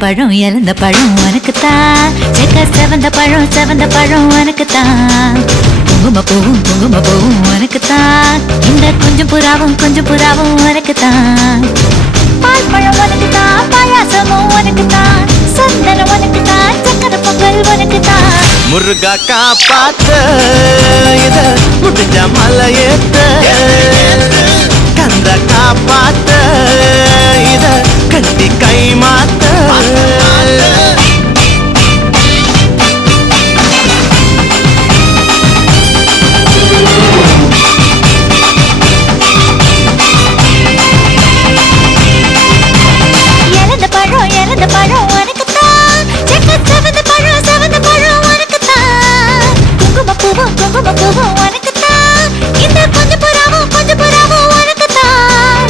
பழம் இறந்த பழம் உனக்குத்தான். செவந்த பழம் உனக்குத்தான். குங்கும பூவும் உனக்குத்தான். இந்த கொஞ்சம் புறாவும் உனக்குத்தான். பால் பழம் உனக்குத்தான். பாயாசமும் உனக்குத்தான். சந்தனம் உனக்குத்தான். சக்கரை பொங்கல் உனக்குத்தான். முருகா காப்பாத்த இத முடிஞ்ச மலையேத்த கந்த காப்பாத்த இத கட்டி கை மாத்த இறந்த பழம் உனக்குத்தான் செவந்த பழம் உனக்குத்தான் குங்கும பூவும் உனக்குத்தான் இந்த கொஞ்சம் புறாவும் உனக்குத்தான்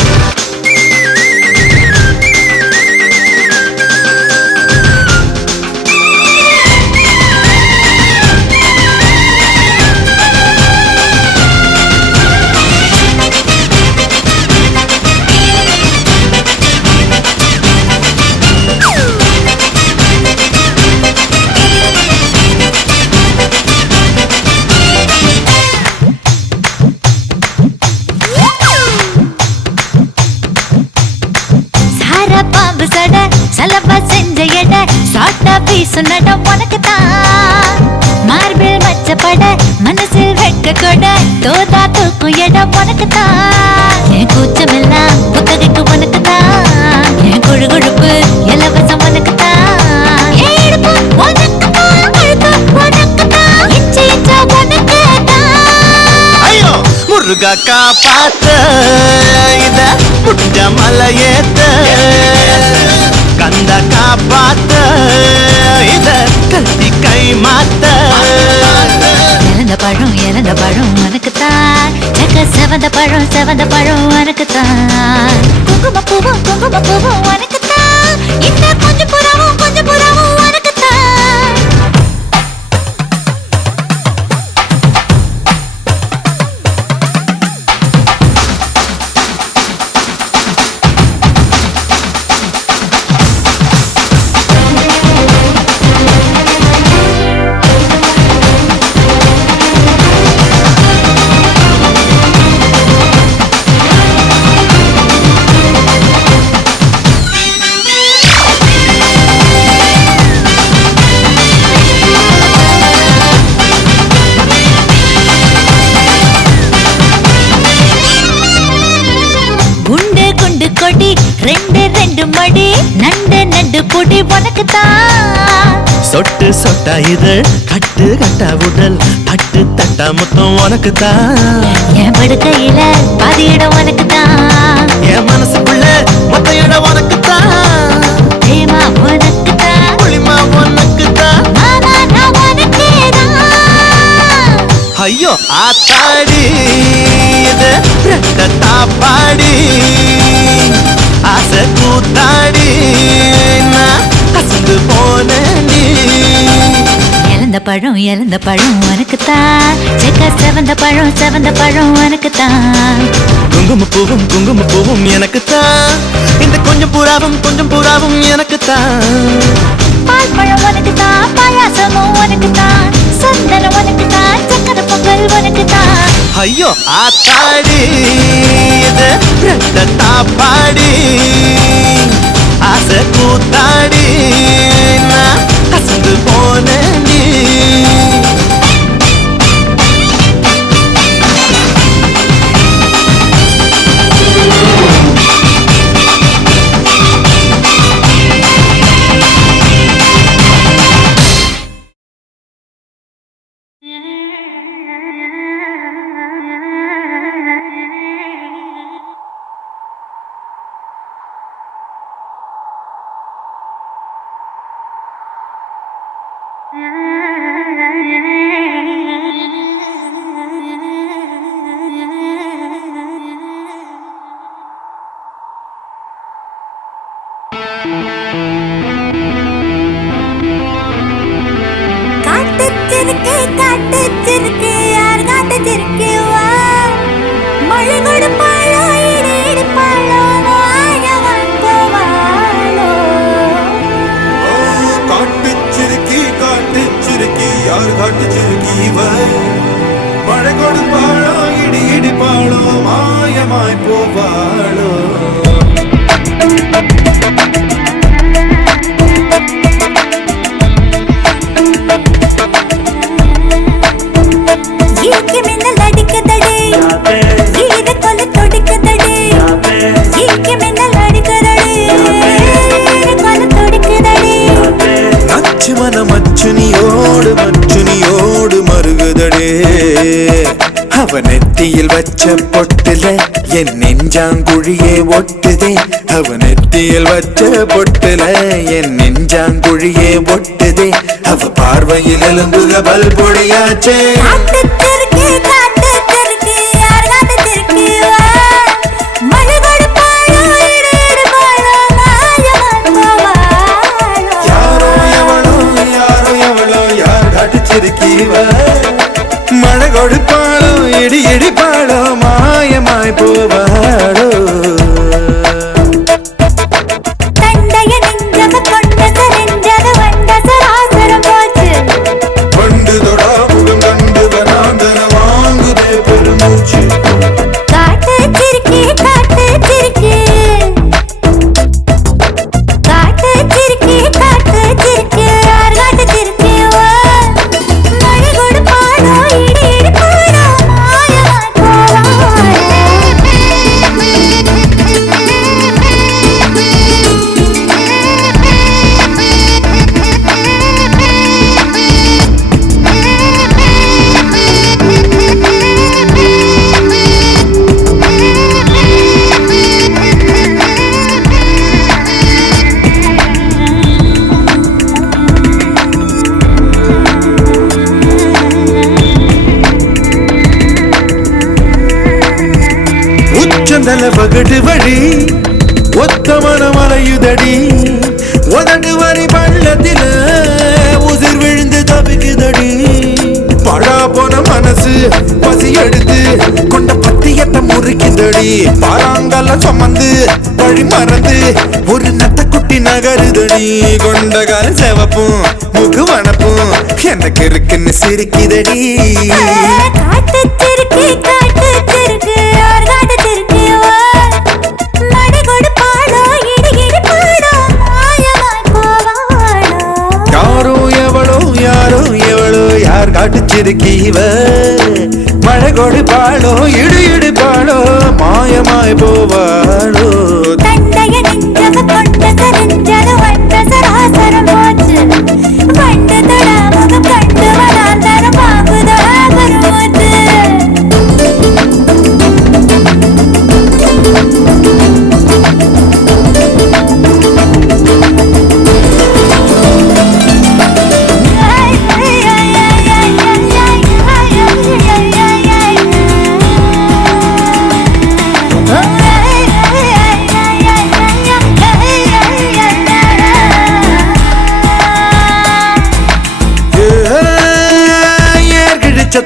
சலவா செஞ்ச எட சாட்டா பீசு நடம் உனக்குத்தான் மார்பிள் மச்சப்பட மனசில் வெட்க கொட தோதா தூக்கும் இடம் உனக்குத்தான் என் கூச்சமெல்லாம் புத்தகைக்கு உனக்குத்தான் என் கொழுகொழுப்பு இலவசம் உனக்குத்தான் என் இடுப்பு உனக்குத்தான் கழுத்து உனக்குத்தான் இச்சை இச்சா உனக்குத்தான் ஐயோ முருகா காப்பாத்த இத முடிஞ்ச மலையேத்த கந்த காப்பாத்த இத கட்டி கை மாத்த இறந்த பழம் உனக்குத்தான் செவந்த பழம் உனக்குத்தான் குங்கும பூவும் உனக்குத்தான் இந்த கொஞ்சம் புறாவும் உனக்குத்தான் கொடி ரெண்டு மடி நண்டு பொடி உனக்குத்தான் சொட்டு சொட்டா இதழ் கட்டு கட்டா உடல் தட்டு தட்டா மொத்தம் உனக்குத்தான் என் படுக்கையில பாதி இடம் உனக்குத்தான் என் மனசுக்குள்ள மொத்த இடம் உனக்குத்தான் பிரேமா உனக்குத்தான் புளிமா உனக்குத்தான் மாமா நான் உனக்கேதான் ஐயோ ஆத்தாடி இது ரத்தத்தா பாடி ஆசை கூத்தாடி நான் அசந்து போனேன்டி இறந்த பழம் உனக்குத்தான் செவந்த பழம் உனக்குத்தான் குங்கும பூவும் எனக்குத்தான் இந்த கொஞ்சம் புறாவும் எனக்குத்தான் பால் பழம் உனக்குத்தான் பாயாசமும் உனக்குத்தான் சந்தனம் உனக்குத்தான் சக்கரை பொங்கல் உனக்குத்தான் ஐயோ ஆத்தாடி இது ரத்தத்தா பாடி ஆசை கூத்தாடி நான் அசந்து போனேன்டி காட்டுச்சிருக்கு யார் காட்டுச்சிருக்கு வா மழை கொடுப்பாளோ இடி பாளோ ஆயவன் போவாளோ காட்டுச்சிருக்கி யார் காட்டுச்சிருக்கி இவ மழை கொடுப்பாளோ இடி இடிப்பாளோ மாயமாய் போவாளோ முறிக்குதடே அவ நெத்தியில் வச்ச பொட்டுல என் நெஞ்சாங்குழியே ஒட்டுதே அவ நெத்தியில் வச்ச பொட்டுல என் நெஞ்சாங்குழியே ஒட்டுதே அவ பார்வையில் எலும்புக பல் பொடியாச்சே மழை கொடுப்பாளோ இடி இடிப்பாளோ மாயமாய் போவாளோ கொண்டு தொட முகம் கண்டு வராந்தன வாங்குதே பெருமூச்சு உச்சந்தல பகட்டு வழி ஒத்த மனமலையுதடி உதடு வரி பள்ளத்தில உதிர் விழுந்து தவிக்குதடி பழா போன மனசு பசி எடுத்து கொண்ட பத்தியத்தை முறிக்குதடி பாராங்கல சுமந்து வழி மறந்து ஒரு நத்த குட்டி நகருதடி கொண்ட கால செவப்பும் முகு வனப்பும் எனக்கு இருக்குன்னு சிரிக்குதடி காட்டுச்சிருக்கீவ மழை கொடுப்பாளோ இடு இடுப்பாளோ மாயமாய் போவாளோ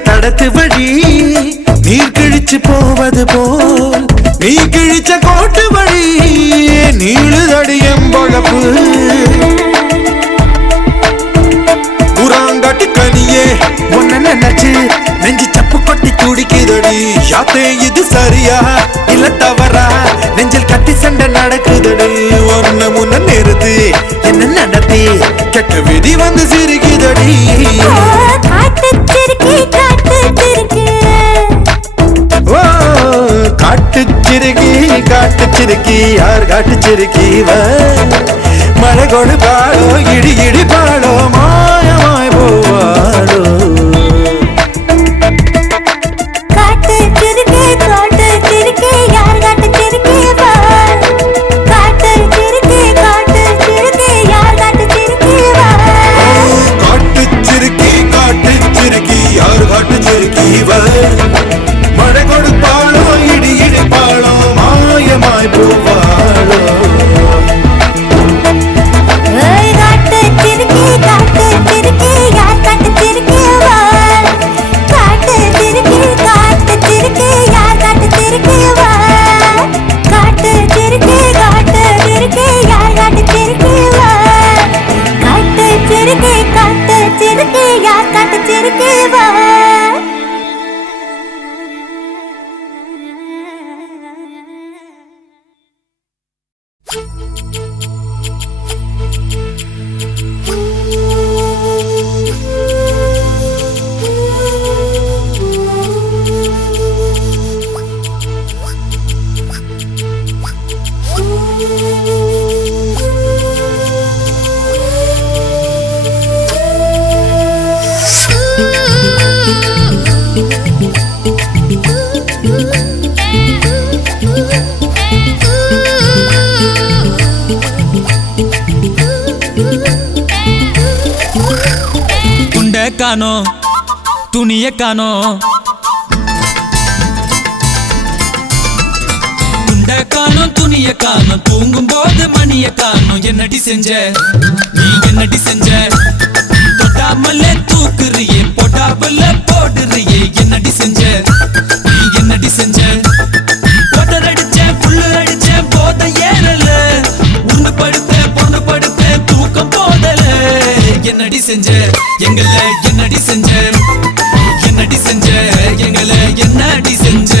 தடத்து வழி நீர் கிழிச்சு போவது போல் நீ கிழிச்ச கோட்டு வழி நீளுதடியம் பொழப்பு புறாங்காட்டு கனியே உன்ன நினைச்சு நெஞ்சு சப்பு கொட்டி துடிக்குதடி யாத்தே இது சரியா இல்ல தவறா நெஞ்சில் கட்டி சண்டை நடக்குதடி ஒன்னு முன்ன நிறுத்து என்ன நடத்தி கெட்ட விதி வந்து சிரிக்குதடி காட்டுச்சிருக்கி யார் காட்டுச்சிருக்கீவ மழை கொடுப்பாளோ இடி இடிப்பாளோ மாயமாய் போவாளோ காட்டுச்சிருக்கி யார் காட்டுச்சிருக்கீவ மழை கொடுப்பாளோ இடி இடிப்பாளோ மாயமாய் போவாளோ காட்டு காணோம் துணிய காணோம் துண்ட காணோம் துணிய காணோம் தூங்கும் போது மணிய காணோம் என்னடி செஞ்ச நீ என்னடி செஞ்ச தொட்டாமலே தூக்குறியே போட்டாமல போடுறியே என்னடி செஞ்ச நீ என்னடி செஞ்ச போட்டர் அடிச்சேன் புல்லு அடிச்சேன் போத ஏறல உண்டு படுத்தேன் பொண்ணு படுத்தேன் தூக்கம் போதல என்னடி செஞ்ச எங்கள என்னடி செஞ்ச என்னடி செஞ்ச எங்கள என்னடி செஞ்ச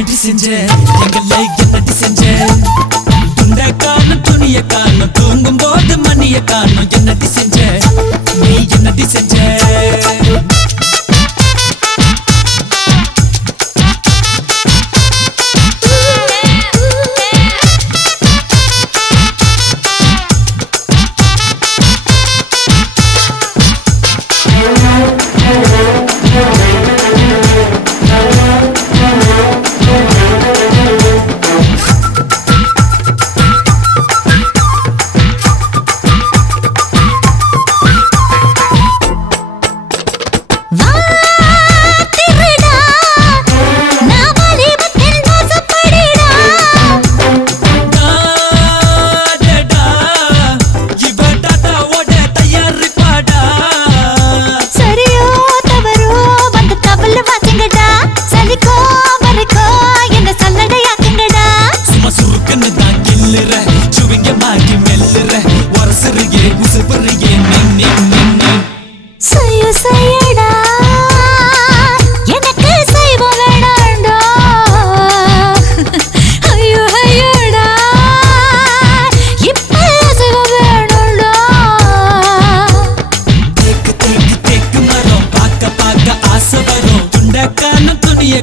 என்னடி செஞ்ச எங்களை என்னடி செஞ்ச துண்ட காணும் துணிய காணும் தூங்கும் போது மணிய காணும் என்னடி செஞ்ச நீ என்னடி செஞ்ச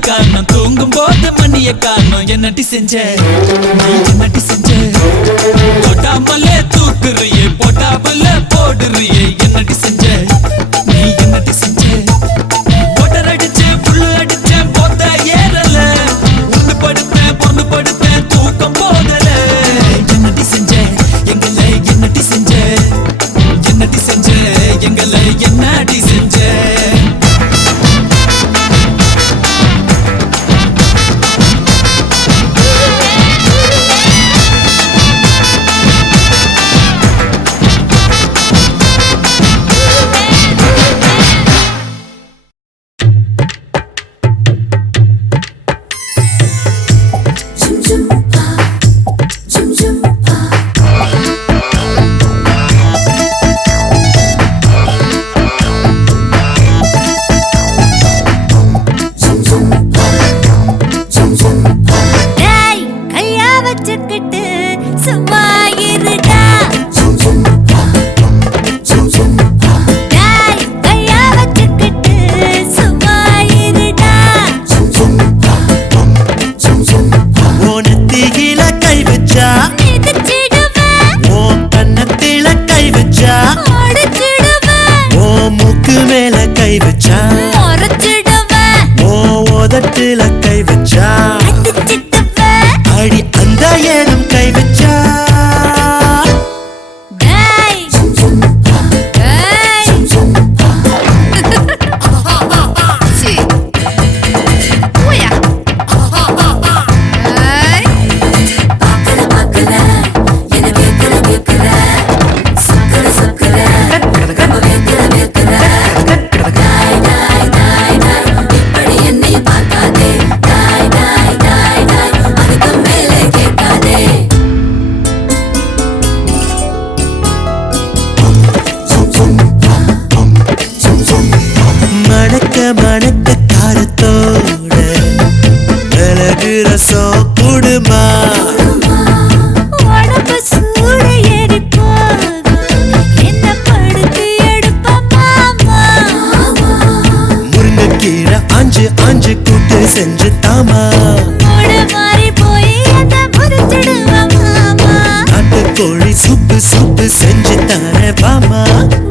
காணும் தூங்கும் போது மணிய காணும் என்னடி செஞ்ச நீ என்னடி செஞ்ச போட்டாமலே தூக்குறியே போட்டாமல போடுறியே என்னடி செஞ்ச நீ என்னடி செஞ்ச போட்டர் அடிச்சேன் புல்லு அடிச்சேன் போத்த ஏறல உண்டு படுத்தேன் பொண்ணு படுத்தேன் தூக்கம் போதல என்னடி செஞ்ச எங்களை என்னடி செஞ்ச என்னடி செஞ்ச எங்களை என்னடி செஞ்ச கை வச்சா முறைச்சிடுவேன் ஓ உதட்டுல கை வச்சா அடிச்சிடுவேன் அடி அந்த ஏனும் கை வச்சா டேய் டேய் சீ ஓயா டேய் பாக்கல என்ன கேக்குற சக்கர சக்கர ரொம்ப வேக்குற டாய் டாய் டாய் டாய் இப்படி என்னை பார்க்காதே டாய் டாய் டாய் டாய் அதுக்கு மேலே கேட்காதே மணக்க மணக்க காரத்தோட மிளகு ரசம் குடுமா உடம்பு சூடு ஏறி போகும் என்ன படுத்து எடுப்ப மாமா முருங்கைக்கீரை ஆஞ்சு ஆஞ்சு கூட்டு செஞ்சு தாமா மூடு மாறி போய் என்ன முறிச்சிடுவ மாமா நாட்டுக்கோழி சூப்பு சூப்பு செஞ்சு தர பாமா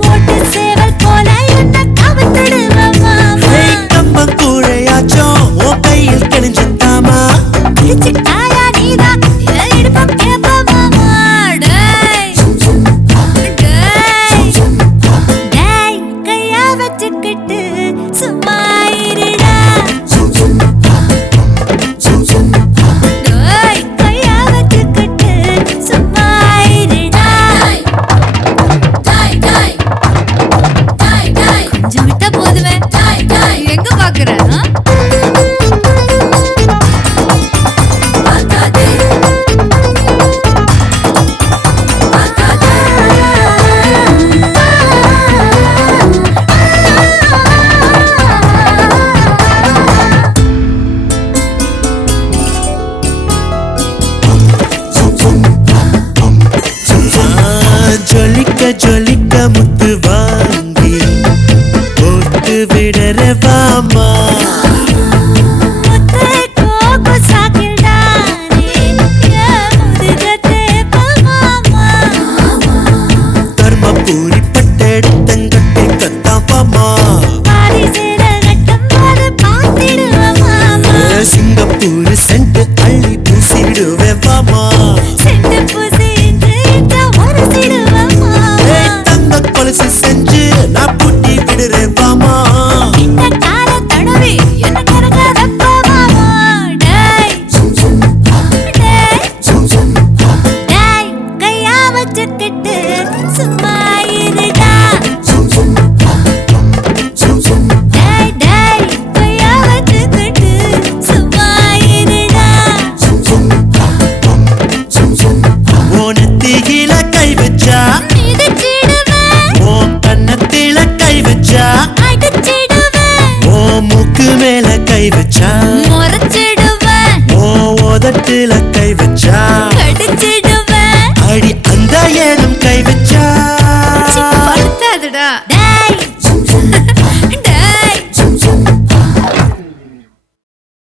ஓட்டு சேவல் போல என்ன கவர்ந்திடுவ மாமா கம்பம் கூழையாச்சும் உன் கையில் கிழிஞ்சு தாமா பிடிச்சிட்டாயா நீதான் என் இடுப்ப கேப்ப மாமா டேய் டேய் டேய் கையா வச்சுக்கிட்டு சும்மா இருடா டேய் கையா வச்சுக்கிட்டு சும்மா இருடா டாய் டாய் டாய் டாய் கொஞ்சம் விட்டா போதுமே டாய் டாய் எங்க பாக்குற பார்க்காதே ஜொலிக்க ஜொலிக்க முத்து வாங்கி போட்டு விடற வாமா முத்தை கோகு சாக்கிடானே என் முதுகத்தை மாமா தர்மபுரி பட்டெடுத்தங்கட்டை கத்தாப்பாமா பாதி சேர கட்டும் போது பார்த்திடுவ மாமா சிங்கப்பூர் சென்று அள்ளி பூசிடுவேன் வாமா செண்டு பூசி இந்த உரசிடுவ மாமா தங்க கொலுசு செஞ்சு நான் பூட்டி விடுறேன் வாமா இந்த கால தடவி என்ன கரக வெப்ப மாமா டேய் டேய் டேய் கையா வச்சுக்கிட்டு சும்மா இருடா டேய் டேய் கையா வச்சுக்கிட்டு சும்மா இருடா ஓனத்தியில கை வச்சா மிதிச்சிடுவேன் ஓ கன்னத்தில கை வச்சா அடிச்சிடுவேன் ஓ மூக்கு மேல கை வச்சா முறைச்சிடுவேன் ஓ உதட்டுல கை வச்சா